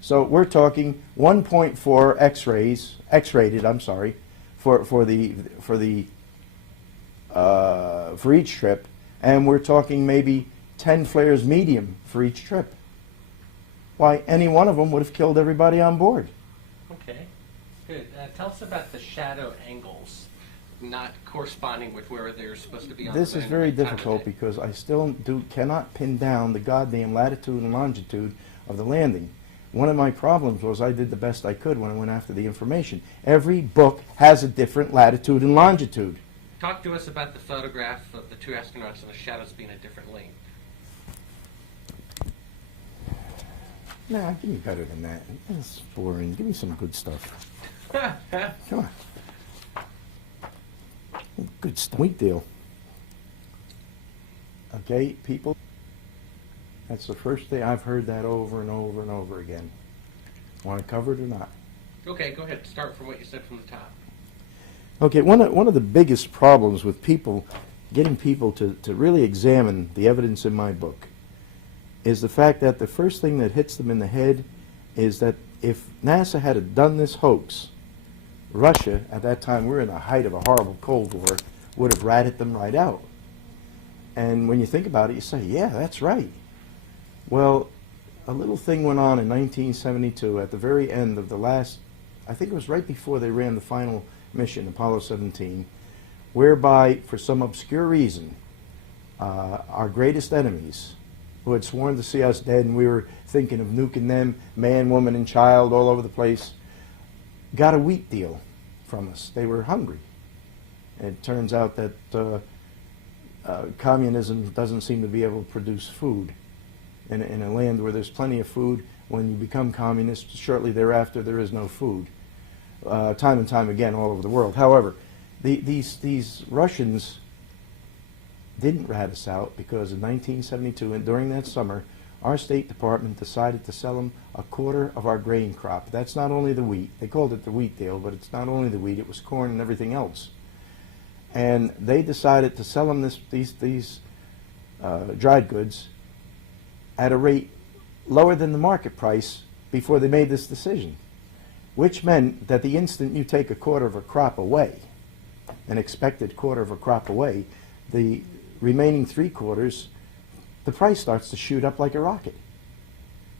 So we're talking 1.4 X-rays, X-rated, I'm sorry, for each trip, and we're talking maybe 10 flares medium for each trip. Why, any one of them would have killed everybody on board. Okay, good. Tell us about the shadow angles not corresponding with where they're supposed to be on This the is moon very at the time of difficult day. because I still cannot pin down the goddamn latitude and longitude of the landing. One of my problems was I did the best I could when I went after the information. Every book has a different latitude and longitude. Talk to us about the photograph of the two astronauts and the shadows being a different length. Nah, give me better than that. That's boring. Give me some good stuff. Come on. Good stuff. Wheat deal. Okay, people. That's the first day I've heard that over and over and over again. Want to cover it or not? Okay, go ahead. Start from what you said from the top. Okay, one of the biggest problems with people, getting people to really examine the evidence in my book, is the fact that the first thing that hits them in the head is that if NASA had done this hoax, Russia, at that time, we're in the height of a horrible Cold War, would have ratted them right out. And when you think about it, you say, yeah, that's right. Well, a little thing went on in 1972 at the very end of the last, I think it was right before they ran the final mission, Apollo 17, whereby, for some obscure reason, our greatest enemies, who had sworn to see us dead and we were thinking of nuking them, man, woman, and child all over the place, got a wheat deal from us. They were hungry. And it turns out that communism doesn't seem to be able to produce food. In a land where there's plenty of food, when you become communist, shortly thereafter there is no food. Time and time again all over the world. However, these Russians didn't rat us out because in 1972, and during that summer, our State Department decided to sell them a quarter of our grain crop. That's not only the wheat. They called it the wheat deal, but it's not only the wheat. It was corn and everything else. And they decided to sell them these dried goods at a rate lower than the market price before they made this decision, which meant that the instant you take a quarter of a crop away, an expected quarter of a crop away, the remaining 3/4, the price starts to shoot up like a rocket.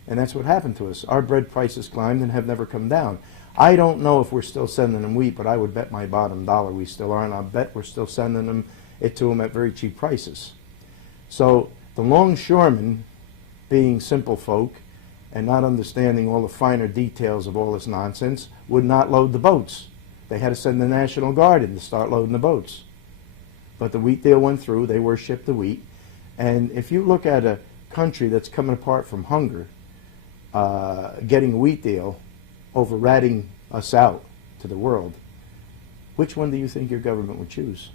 And that's what happened to us. Our bread prices climbed and have never come down. I don't know if we're still sending them wheat, but I would bet my bottom dollar we still are, and I'll bet we're still sending it to them at very cheap prices. So the longshoremen, being simple folk and not understanding all the finer details of all this nonsense, would not load the boats. They had to send the National Guard in to start loading the boats. But the wheat deal went through. They worshipped the wheat. And if you look at a country that's coming apart from hunger, getting a wheat deal over ratting us out to the world, which one do you think your government would choose?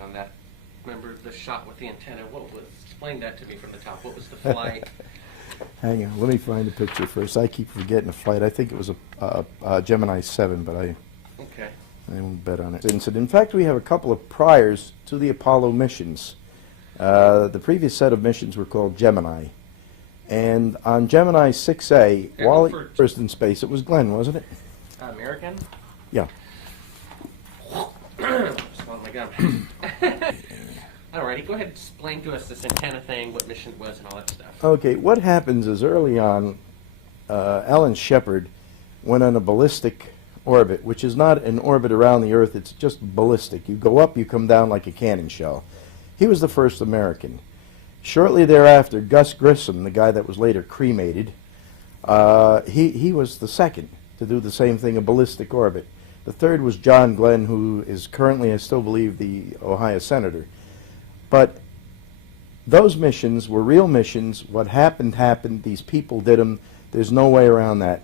On that, remember the shot with the antenna? Explain that to me from the top. What was the flight? Hang on, let me find the picture first. I keep forgetting the flight. I think it was a Gemini 7, but I won't bet on it. In fact, we have a couple of priors to the Apollo missions. The previous set of missions were called Gemini. And on Gemini 6A, while he was first in space, it was Glenn, wasn't it? American? Yeah. Swallowed my gum. All righty, go ahead and explain to us this antenna thing, what mission it was, and all that stuff. Okay, what happens is early on, Alan Shepard went on a ballistic orbit, which is not an orbit around the Earth, it's just ballistic. You go up, you come down like a cannon shell. He was the first American. Shortly thereafter, Gus Grissom, the guy that was later cremated, he was the second to do the same thing, a ballistic orbit. The third was John Glenn, who is currently, I still believe, the Ohio senator. But those missions were real missions. What happened, happened. These people did them. There's no way around that.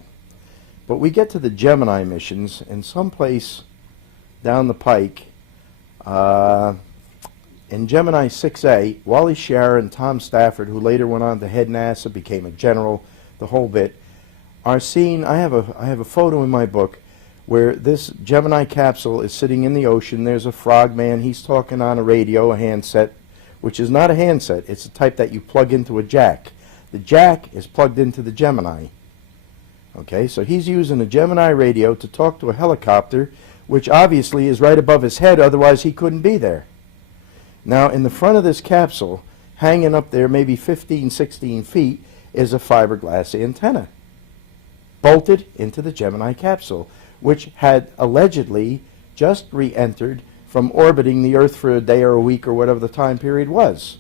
But we get to the Gemini missions, and someplace down the pike, in Gemini 6A, Wally Schirra and Tom Stafford, who later went on to head NASA, became a general, the whole bit, are seen. I have a photo in my book where this Gemini capsule is sitting in the ocean. There's a frogman. He's talking on a radio, a handset, which is not a handset. It's a type that you plug into a jack. The jack is plugged into the Gemini. Okay, so he's using a Gemini radio to talk to a helicopter, which obviously is right above his head, otherwise he couldn't be there. Now, in the front of this capsule, hanging up there maybe 15, 16 feet, is a fiberglass antenna bolted into the Gemini capsule, which had allegedly just re-entered from orbiting the Earth for a day or a week or whatever the time period was.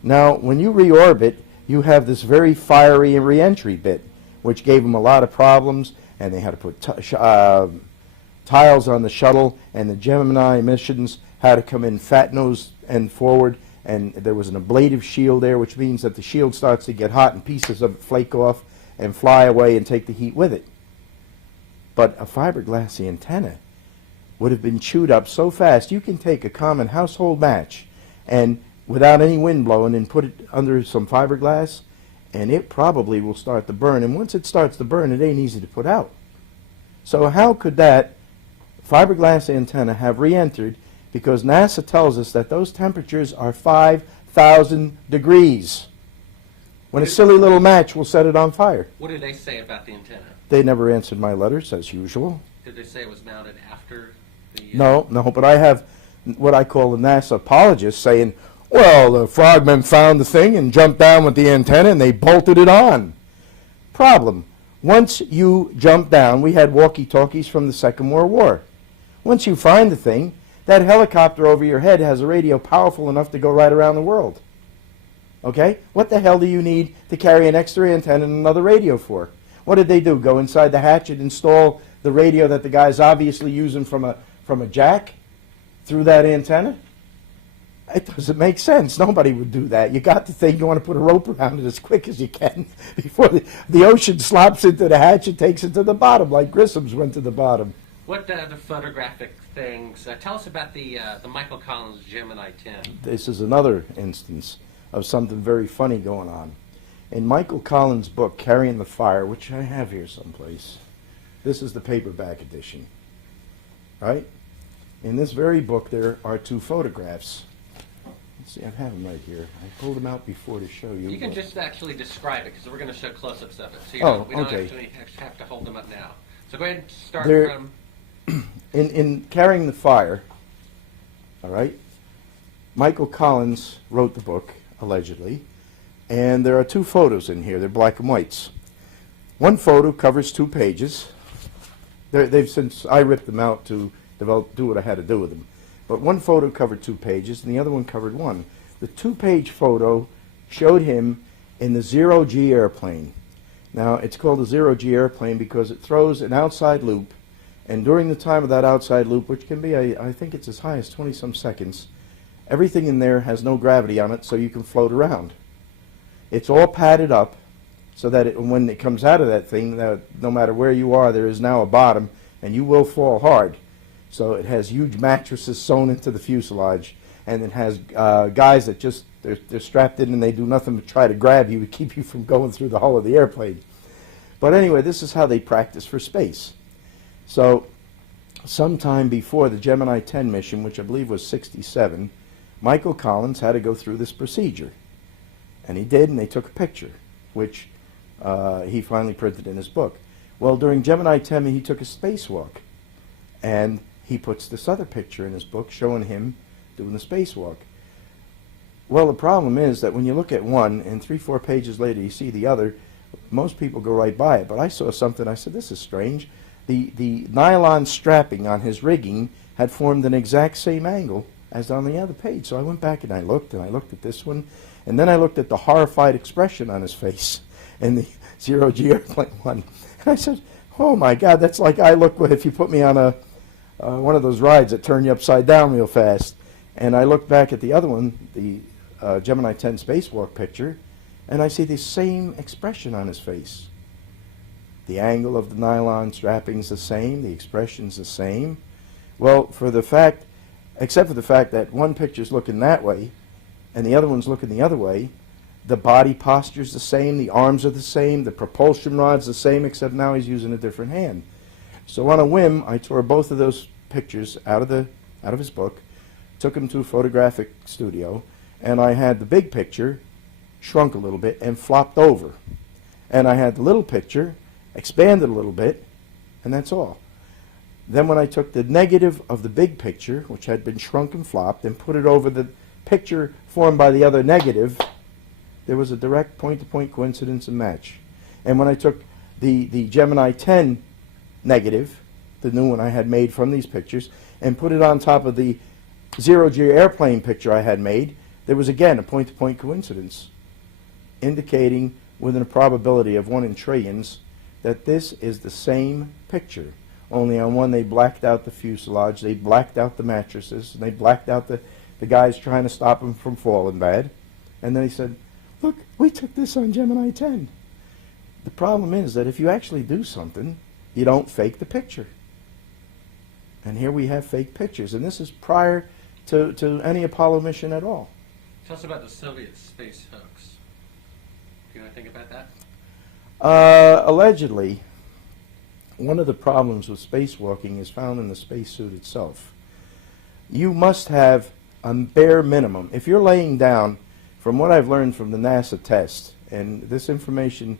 Now, when you reorbit, you have this very fiery re-entry bit, which gave them a lot of problems, and they had to put tiles on the shuttle, and the Gemini missions had to come in fat-nosed and forward, and there was an ablative shield there, which means that the shield starts to get hot and pieces of it flake off and fly away and take the heat with it. But a fiberglass antenna would have been chewed up so fast. You can take a common household match and without any wind blowing and put it under some fiberglass, and it probably will start to burn. And once it starts to burn, it ain't easy to put out. So how could that fiberglass antenna have re-entered? Because NASA tells us that those temperatures are 5,000 degrees. When a silly little match will set it on fire. What did they say about the antenna? They never answered my letters, as usual. Did they say it was mounted after the... No, but I have what I call the NASA apologists saying, well, the frogmen found the thing and jumped down with the antenna and they bolted it on. Problem. Once you jump down, we had walkie-talkies from the Second World War. Once you find the thing, that helicopter over your head has a radio powerful enough to go right around the world. Okay? What the hell do you need to carry an extra antenna and another radio for? What did they do? Go inside the hatch and install the radio that the guy's obviously using from a jack through that antenna? It doesn't make sense. Nobody would do that. You got the thing, you want to put a rope around it as quick as you can before the ocean slops into the hatch and takes it to the bottom, like Grissom's went to the bottom. What the photographic things? Tell us about the Michael Collins Gemini 10. This is another instance of something very funny going on. In Michael Collins' book, Carrying the Fire, which I have here someplace, this is the paperback edition, right? In this very book, there are two photographs. Let's see, I have them right here. I pulled them out before to show you. You can just actually describe it, because we're going to show close-ups of it. So we don't actually have to hold them up now. So go ahead and start from... In Carrying the Fire, all right, Michael Collins wrote the book, allegedly, and there are two photos in here. They're black and whites. One photo covers 2 pages. They've since I ripped them out to do what I had to do with them. But one photo covered 2 pages, and the other one covered 1. The 2-page photo showed him in the zero-G airplane. Now, it's called a zero-G airplane because it throws an outside loop, and during the time of that outside loop, which can be, I think it's as high as 20-some seconds, everything in there has no gravity on it, so you can float around. It's all padded up so that when it comes out of that thing, no matter where you are, there is now a bottom, and you will fall hard. So it has huge mattresses sewn into the fuselage, and it has guys that just, they're strapped in and they do nothing but try to grab you to keep you from going through the hull of the airplane. But anyway, this is how they practice for space. So sometime before the Gemini 10 mission, which I believe was 67, Michael Collins had to go through this procedure. And he did, and they took a picture, which he finally printed in his book. Well, during Gemini 10, he took a spacewalk. And he puts this other picture in his book showing him doing the spacewalk. Well, the problem is that when you look at one and 3-4 pages later you see the other, most people go right by it. But I saw something, I said, this is strange. The nylon strapping on his rigging had formed an exact same angle as on the other page. So I went back and I looked at this one, and then I looked at the horrified expression on his face in the zero-G airplane one. And I said, oh my God, that's like I look if you put me on one of those rides that turn you upside down real fast. And I looked back at the other one, the Gemini 10 spacewalk picture, and I see the same expression on his face. The angle of the nylon strapping's the same, the expression's the same. Well, except for the fact that one picture's looking that way and the other one's looking the other way, the body posture's the same, the arms are the same, the propulsion rod's the same, except now he's using a different hand. So on a whim, I tore both of those pictures out of his book, took them to a photographic studio, and I had the big picture shrunk a little bit and flopped over. And I had the little picture expanded a little bit, and that's all. Then when I took the negative of the big picture, which had been shrunk and flopped, and put it over the picture formed by the other negative, there was a direct point-to-point coincidence and match. And when I took the Gemini 10 negative, the new one I had made from these pictures, and put it on top of the zero-G airplane picture I had made, there was again a point-to-point coincidence, indicating within a probability of 1 in trillions that this is the same picture. Only on one they blacked out the fuselage, they blacked out the mattresses, and they blacked out the guys trying to stop them from falling bad. And then he said, look, we took this on Gemini 10. The problem is that if you actually do something, you don't fake the picture. And here we have fake pictures. And this is prior to any Apollo mission at all. Tell us about the Soviet space hoax. Do you know anything about that? Allegedly, one of the problems with spacewalking is found in the spacesuit itself. You must have a bare minimum. If you're laying down, from what I've learned from the NASA test, and this information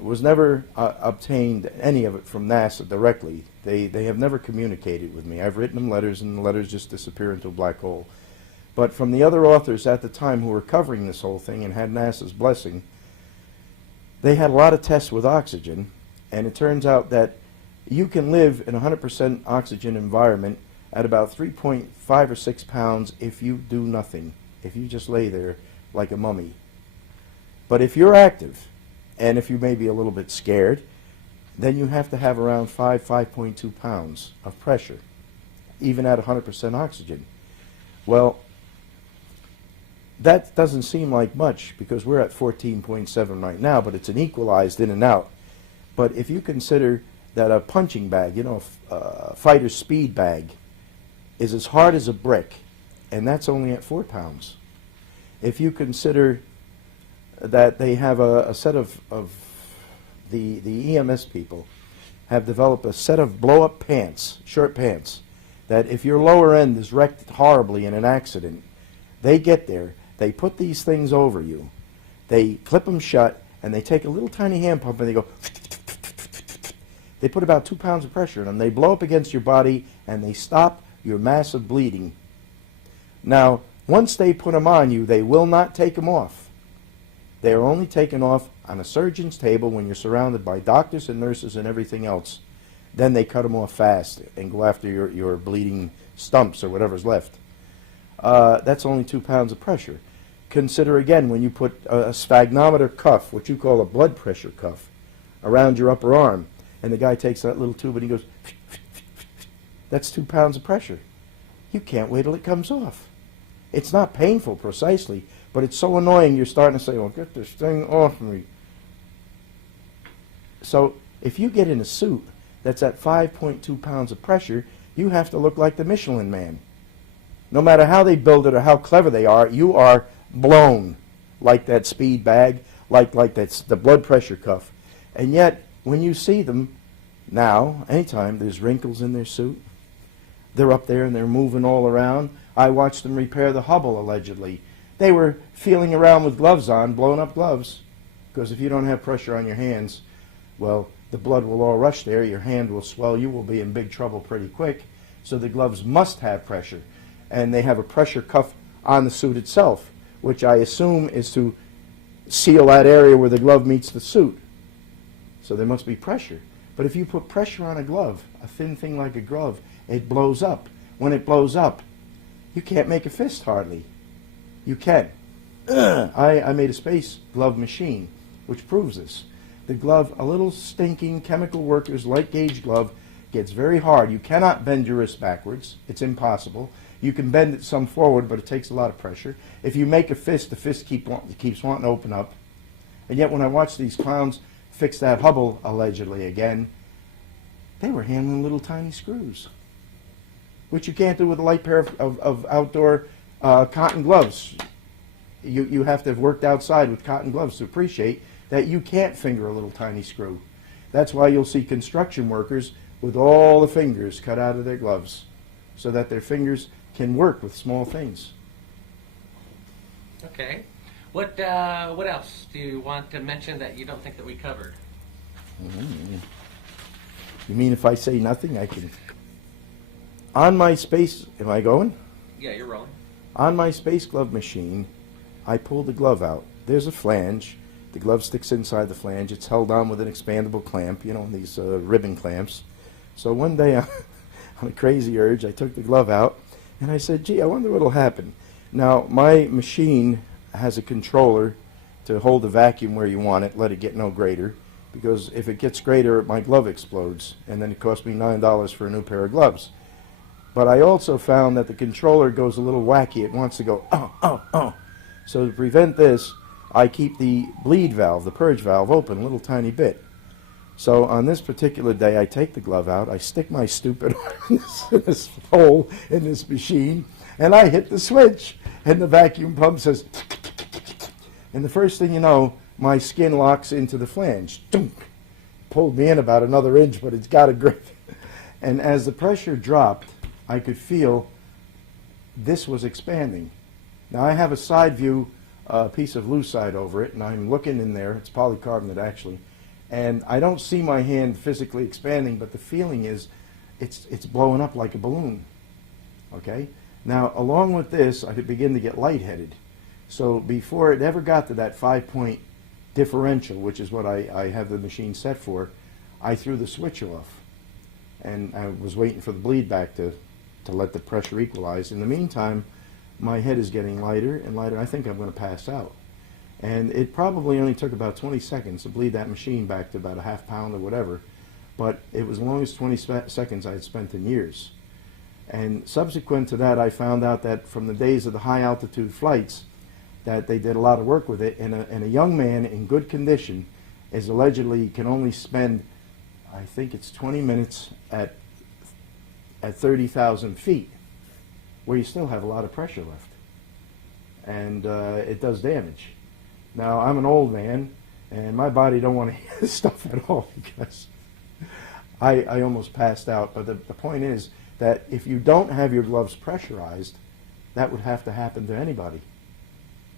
was never obtained, any of it, from NASA directly. They have never communicated with me. I've written them letters, and the letters just disappear into a black hole. But from the other authors at the time who were covering this whole thing and had NASA's blessing, they had a lot of tests with oxygen, and it turns out that you can live in a 100% oxygen environment at about 3.5 or 6 pounds if you do nothing, if you just lay there like a mummy. But if you're active, and if you may be a little bit scared, then you have to have around 5.2 pounds of pressure, even at 100% oxygen. Well, that doesn't seem like much because we're at 14.7 right now, but it's an equalized in and out. But if you consider that a punching bag, you know, a fighter's speed bag, is as hard as a brick, and that's only at 4 pounds. If you consider that they have a set of the EMS people have developed a set of blow-up pants, short pants, that if your lower end is wrecked horribly in an accident, they get there, they put these things over you, they clip them shut, and they take a little tiny hand pump and they go, they put about 2 pounds of pressure in them, they blow up against your body, and they stop your massive bleeding. Now, once they put them on you, they will not take them off. They are only taken off on a surgeon's table when you're surrounded by doctors and nurses and everything else. Then they cut them off fast and go after your bleeding stumps or whatever's left. That's only 2 pounds of pressure. Consider again when you put a sphagnometer cuff, what you call a blood pressure cuff, around your upper arm, and the guy takes that little tube and he goes, that's 2 pounds of pressure. You can't wait till it comes off. It's not painful precisely, but it's so annoying you're starting to say, well, get this thing off me. So if you get in a suit that's at 5.2 pounds of pressure, you have to look like the Michelin Man. No matter how they build it or how clever they are, you are blown like that speed bag, like that's the blood pressure cuff. And yet, when you see them now, anytime there's wrinkles in their suit, they're up there and they're moving all around. I watched them repair the Hubble, allegedly. They were feeling around with gloves on, blown up gloves, because if you don't have pressure on your hands, well, the blood will all rush there, your hand will swell, you will be in big trouble pretty quick. So the gloves must have pressure. And they have a pressure cuff on the suit itself, which I assume is to seal that area where the glove meets the suit. So there must be pressure. But if you put pressure on a glove, a thin thing like a glove, it blows up. When it blows up, you can't make a fist hardly. You can. I made a space glove machine, which proves this. The glove, a little stinking chemical worker's light gauge glove, gets very hard. You cannot bend your wrist backwards. It's impossible. You can bend it some forward, but it takes a lot of pressure. If you make a fist, the fist keeps wanting to open up. And yet when I watch these clowns fix that Hubble, allegedly, again, they were handling little tiny screws, which you can't do with a light pair of outdoor cotton gloves. You have to have worked outside with cotton gloves to appreciate that you can't finger a little tiny screw. That's why you'll see construction workers with all the fingers cut out of their gloves so that their fingers can work with small things. Okay. What else do you want to mention that you don't think that we covered? You mean if I say nothing, I can... On my space... Am I going? Yeah, you're rolling. On my space glove machine, I pull the glove out. There's a flange. The glove sticks inside the flange. It's held on with an expandable clamp, you know, these ribbon clamps. So one day, on a crazy urge, I took the glove out, and I said, gee, I wonder what'll happen. Now, my machine has a controller to hold the vacuum where you want it, let it get no greater, because if it gets greater, my glove explodes, and then it costs me $9 for a new pair of gloves. But I also found that the controller goes a little wacky. It wants to go, oh, oh, oh. So to prevent this, I keep the bleed valve, the purge valve, open a little tiny bit. So on this particular day, I take the glove out, I stick my stupid arm in this hole in this machine, and I hit the switch, and the vacuum pump says, and the first thing you know, my skin locks into the flange. Pulled me in about another inch, but it's got a grip. And as the pressure dropped, I could feel this was expanding. Now I have a side view piece of lucite over it, and I'm looking in there. It's polycarbonate actually, and I don't see my hand physically expanding, but the feeling is it's blowing up like a balloon. Okay. Now along with this, I could begin to get lightheaded. So before it ever got to that 5-point differential, which is what I have the machine set for, I threw the switch off, and I was waiting for the bleed back to let the pressure equalize. In the meantime, my head is getting lighter and lighter. I think I'm going to pass out. And it probably only took about 20 seconds to bleed that machine back to about a half pound or whatever, but it was the longest 20 seconds I had spent in years. And subsequent to that, I found out that from the days of the high altitude flights, that they did a lot of work with it, and a young man in good condition is allegedly can only spend, I think it's 20 minutes at 30,000 feet, where you still have a lot of pressure left, and it does damage. Now I'm an old man, and my body don't want to hear this stuff at all, because I almost passed out. But the point is that if you don't have your gloves pressurized, that would have to happen to anybody.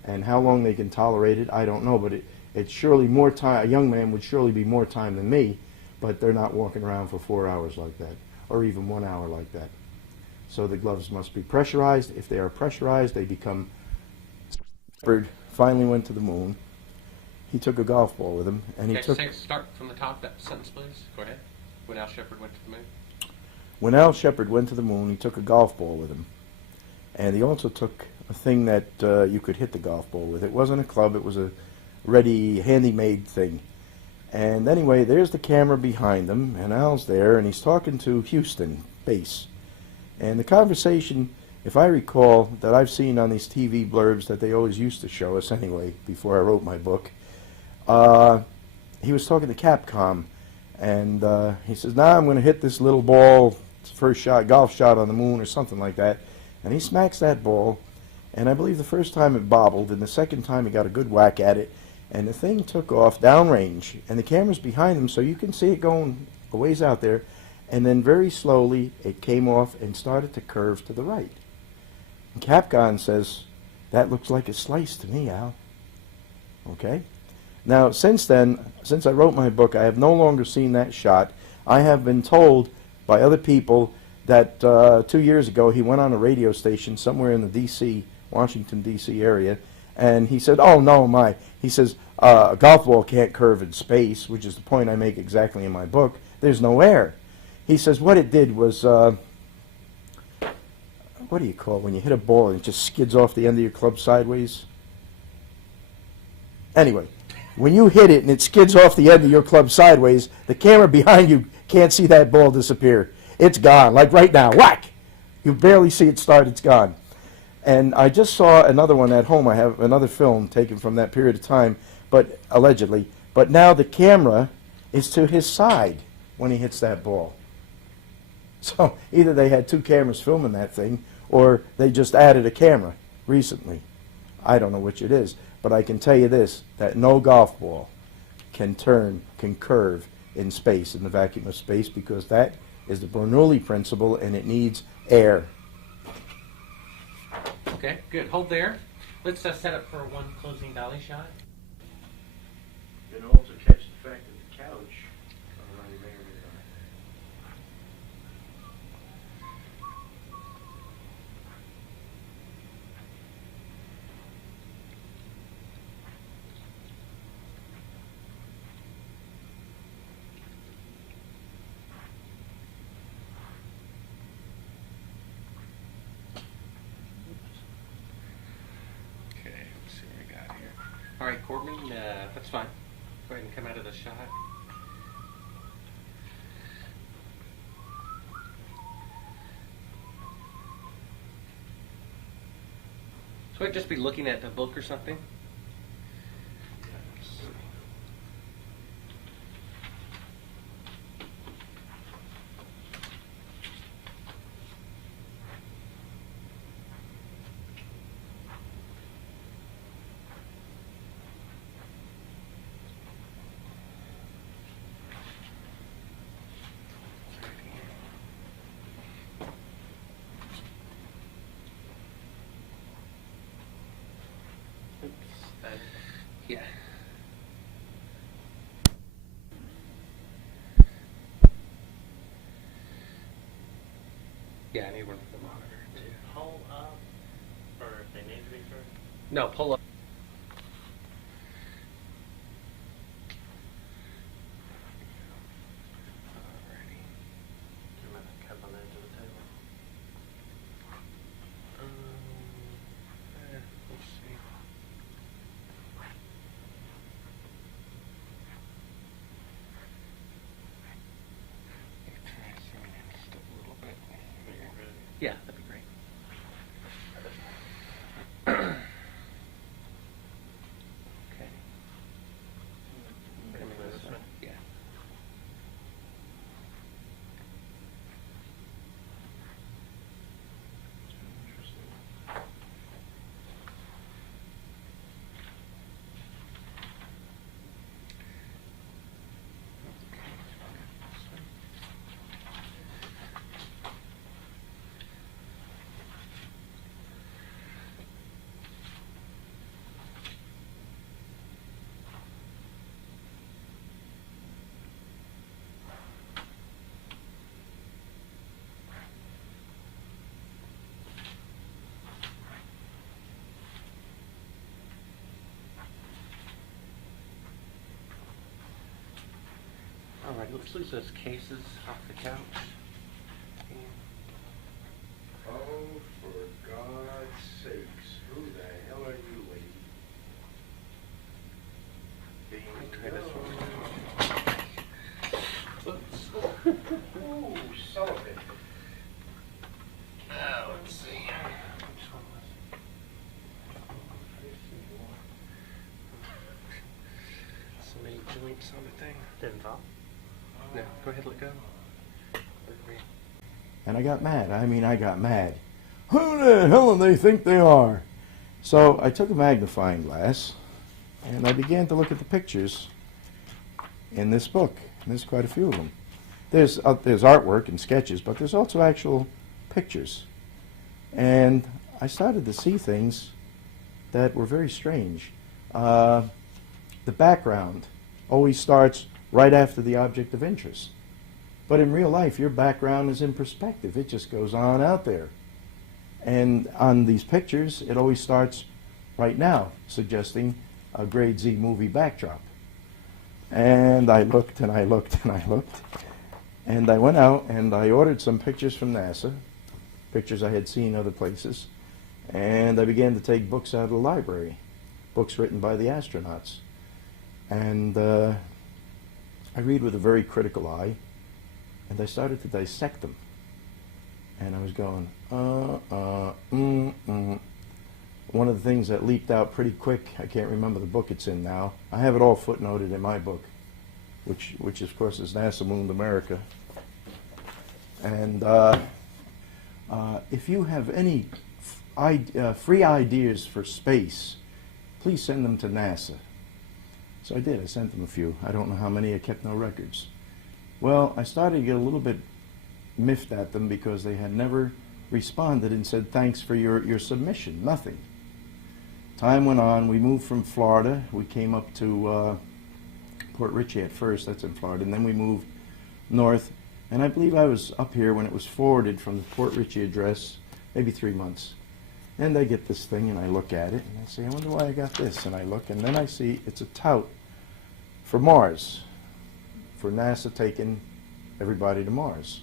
And how long they can tolerate it, I don't know, but it's surely more time. A young man would surely be more time than me, but they're not walking around for 4 hours like that, or even 1 hour like that. So the gloves must be pressurized. If they are pressurized, they become... Shepard finally went to the moon. He took a golf ball with him, and he took... Start from the top, that sentence, please. Go ahead. When Al Shepard went to the moon. When Al Shepard went to the moon, he took a golf ball with him. And he also took a thing that you could hit the golf ball with. It wasn't a club, it was a ready, handy-made thing. And anyway, there's the camera behind him, and Al's there, and he's talking to Houston, base. And the conversation, if I recall, that I've seen on these TV blurbs that they always used to show us anyway, before I wrote my book, he was talking to Capcom, and he says, now I'm going to hit this little ball, first shot, golf shot on the moon or something like that. And he smacks that ball, and I believe the first time it bobbled, and the second time he got a good whack at it, and the thing took off downrange, and the camera's behind him, so you can see it going a ways out there, and then very slowly it came off and started to curve to the right. And Capcom says, that looks like a slice to me, Al. Okay? Now, since then, since I wrote my book, I have no longer seen that shot. I have been told by other people that 2 years ago he went on a radio station somewhere in the D.C., Washington, D.C. area, and he said, oh, no, my. He says, a golf ball can't curve in space, which is the point I make exactly in my book. There's no air. He says what it did was, what do you call it when you hit a ball and it just skids off the end of your club sideways? Anyway, when you hit it and it skids off the end of your club sideways, the camera behind you can't see that ball disappear. It's gone, like right now, whack! You barely see it start, it's gone. And I just saw another one at home. I have another film taken from that period of time, but allegedly. But now the camera is to his side when he hits that ball. So either they had two cameras filming that thing, or they just added a camera recently. I don't know which it is, but I can tell you this, that no golf ball can turn, can curve in space, in the vacuum of space, because that is the Bernoulli principle, and it needs air. Okay, good. Hold there. Let's set up for one closing dolly shot. You can also catch the fact that the couch right there. All right, Corbin, that's fine. Go ahead and come out of the shot. So I'd just be looking at a book or something. Yeah. Yeah, I need one for the monitor too. Pull up, or if they need to be first. No, pull up. Alrighty. I'm gonna cut on the edge of the table. Let's see. Try zooming in just a little bit. Yeah, that'd be great. Okay. Let me go this way. Yeah. All right, let's lose those cases off the couch. Oh, for God's sakes, who the hell are you, lady? Try this one. Ooh, son of a... Let's see. Which one was it? Some eight joints on the thing. Didn't fall? No, go ahead, let go. And I got mad. I mean, I got mad. Who the hell do they think they are? So I took a magnifying glass and I began to look at the pictures in this book. And there's quite a few of them. There's artwork and sketches, but there's also actual pictures. And I started to see things that were very strange. The background always starts right after the object of interest. But in real life, your background is in perspective. It just goes on out there. And on these pictures, it always starts right now, suggesting a grade Z movie backdrop. And I looked and I looked and I looked. And I went out and I ordered some pictures from NASA, pictures I had seen other places. And I began to take books out of the library, books written by the astronauts. And I read with a very critical eye, and I started to dissect them. And I was going, One of the things that leaped out pretty quick, I can't remember the book it's in now. I have it all footnoted in my book, which of course is NASA Mooned America. And if you have any free ideas for space, please send them to NASA. So I did. I sent them a few. I don't know how many. I kept no records. Well, I started to get a little bit miffed at them because they had never responded and said, thanks for your submission. Nothing. Time went on. We moved from Florida. We came up to Port Richey at first. That's in Florida. And then we moved north. And I believe I was up here when it was forwarded from the Port Richey address, maybe 3 months. And I get this thing and I look at it and I say, I wonder why I got this. And I look and then I see it's a tout for Mars, for NASA taking everybody to Mars.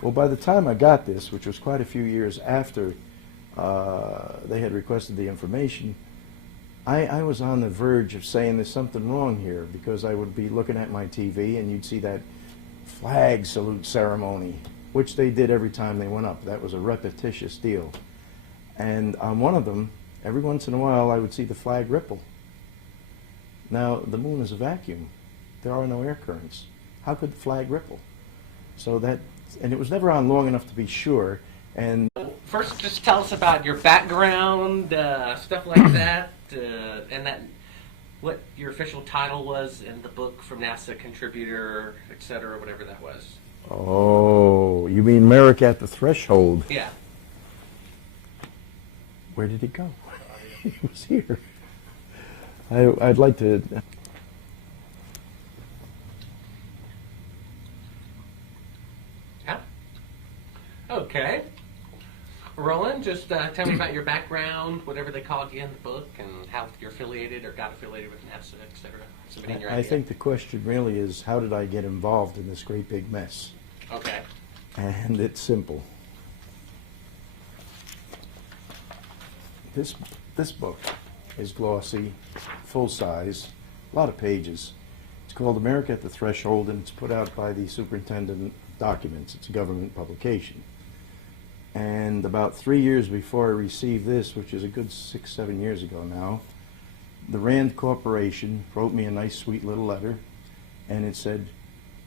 Well, by the time I got this, which was quite a few years after they had requested the information, I was on the verge of saying there's something wrong here, because I would be looking at my TV and you'd see that flag salute ceremony, which they did every time they went up. That was a repetitious deal. And on one of them, every once in a while, I would see the flag ripple. Now, the moon is a vacuum. There are no air currents. How could the flag ripple? So that, and it was never on long enough to be sure. And First, just tell us about your background, stuff like that, and that what your official title was in the book, from NASA contributor, etc., whatever that was. oh, you mean America at the Threshold? Yeah. Where did it go? It was here. I'd like to. Yeah. Okay. Roland, just tell me about your background, whatever they called you in the book, and how you're affiliated or got affiliated with NASA, etc. Submitting your I idea. think the question really is, how did I get involved in this great big mess? Okay. And it's simple. This book is glossy, full size, a lot of pages. It's called America at the Threshold, and it's put out by the Superintendent of Documents. It's a government publication. And about 3 years before I received this, which is a good 6, 7 years ago now, the Rand Corporation wrote me a nice, sweet little letter, and it said,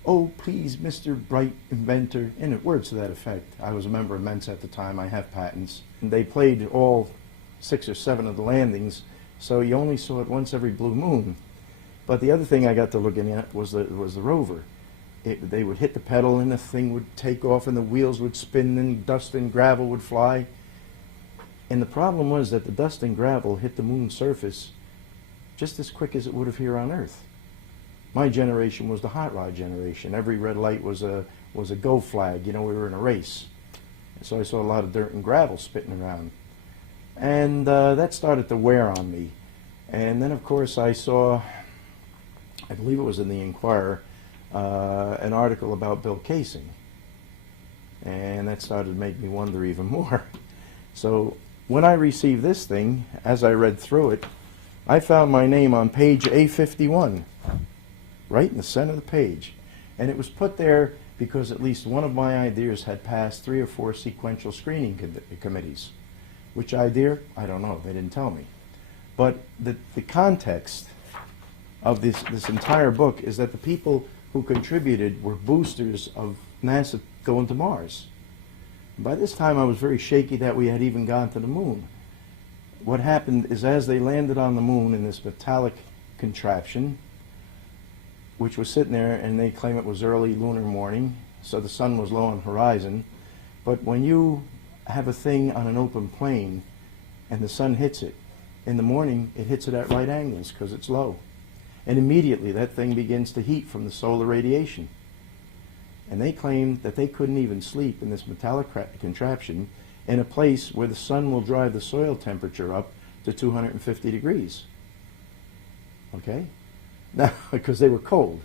"Oh, please, Mr. Bright Inventor," and words to that effect. I was a member of Mensa at the time. I have patents. And they played all 6 or 7 of the landings, so you only saw it once every blue moon. But the other thing I got to looking at was the rover. They would hit the pedal and the thing would take off and the wheels would spin and dust and gravel would fly. And the problem was that the dust and gravel hit the moon's surface just as quick as it would have here on Earth. My generation was the hot rod generation. Every red light was a go flag. You know, we were in a race. So I saw a lot of dirt and gravel spitting around. And that started to wear on me. And then, of course, I saw, I believe it was in the Inquirer, an article about Bill Kaysing. And that started to make me wonder even more. So when I received this thing, as I read through it, I found my name on page A51, right in the center of the page. And it was put there because at least one of my ideas had passed 3 or 4 sequential screening committees. Which idea? I don't know. They didn't tell me. But the context of this entire book is that the people who contributed were boosters of NASA going to Mars. And by this time I was very shaky that we had even gone to the moon. What happened is, as they landed on the moon in this metallic contraption, which was sitting there, and they claim it was early lunar morning, so the sun was low on the horizon. But when you have a thing on an open plane and the sun hits it, in the morning it hits it at right angles because it's low. And immediately that thing begins to heat from the solar radiation. And they claimed that they couldn't even sleep in this metallic contraption in a place where the sun will drive the soil temperature up to 250 degrees. Okay? Now, because they were cold.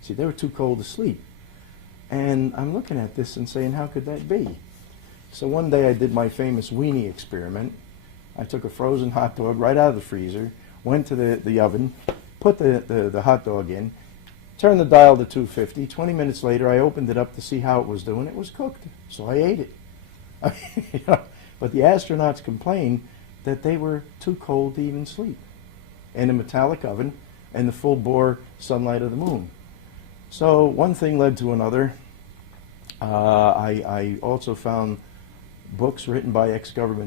See, they were too cold to sleep. And I'm looking at this and saying, how could that be? So one day I did my famous weenie experiment. I took a frozen hot dog right out of the freezer, went to the oven, put the hot dog in, turned the dial to 250. 20 minutes later, I opened it up to see how it was doing. It was cooked, so I ate it. You know, but the astronauts complained that they were too cold to even sleep in a metallic oven and the full bore sunlight of the moon. So one thing led to another. I also found books written by ex-government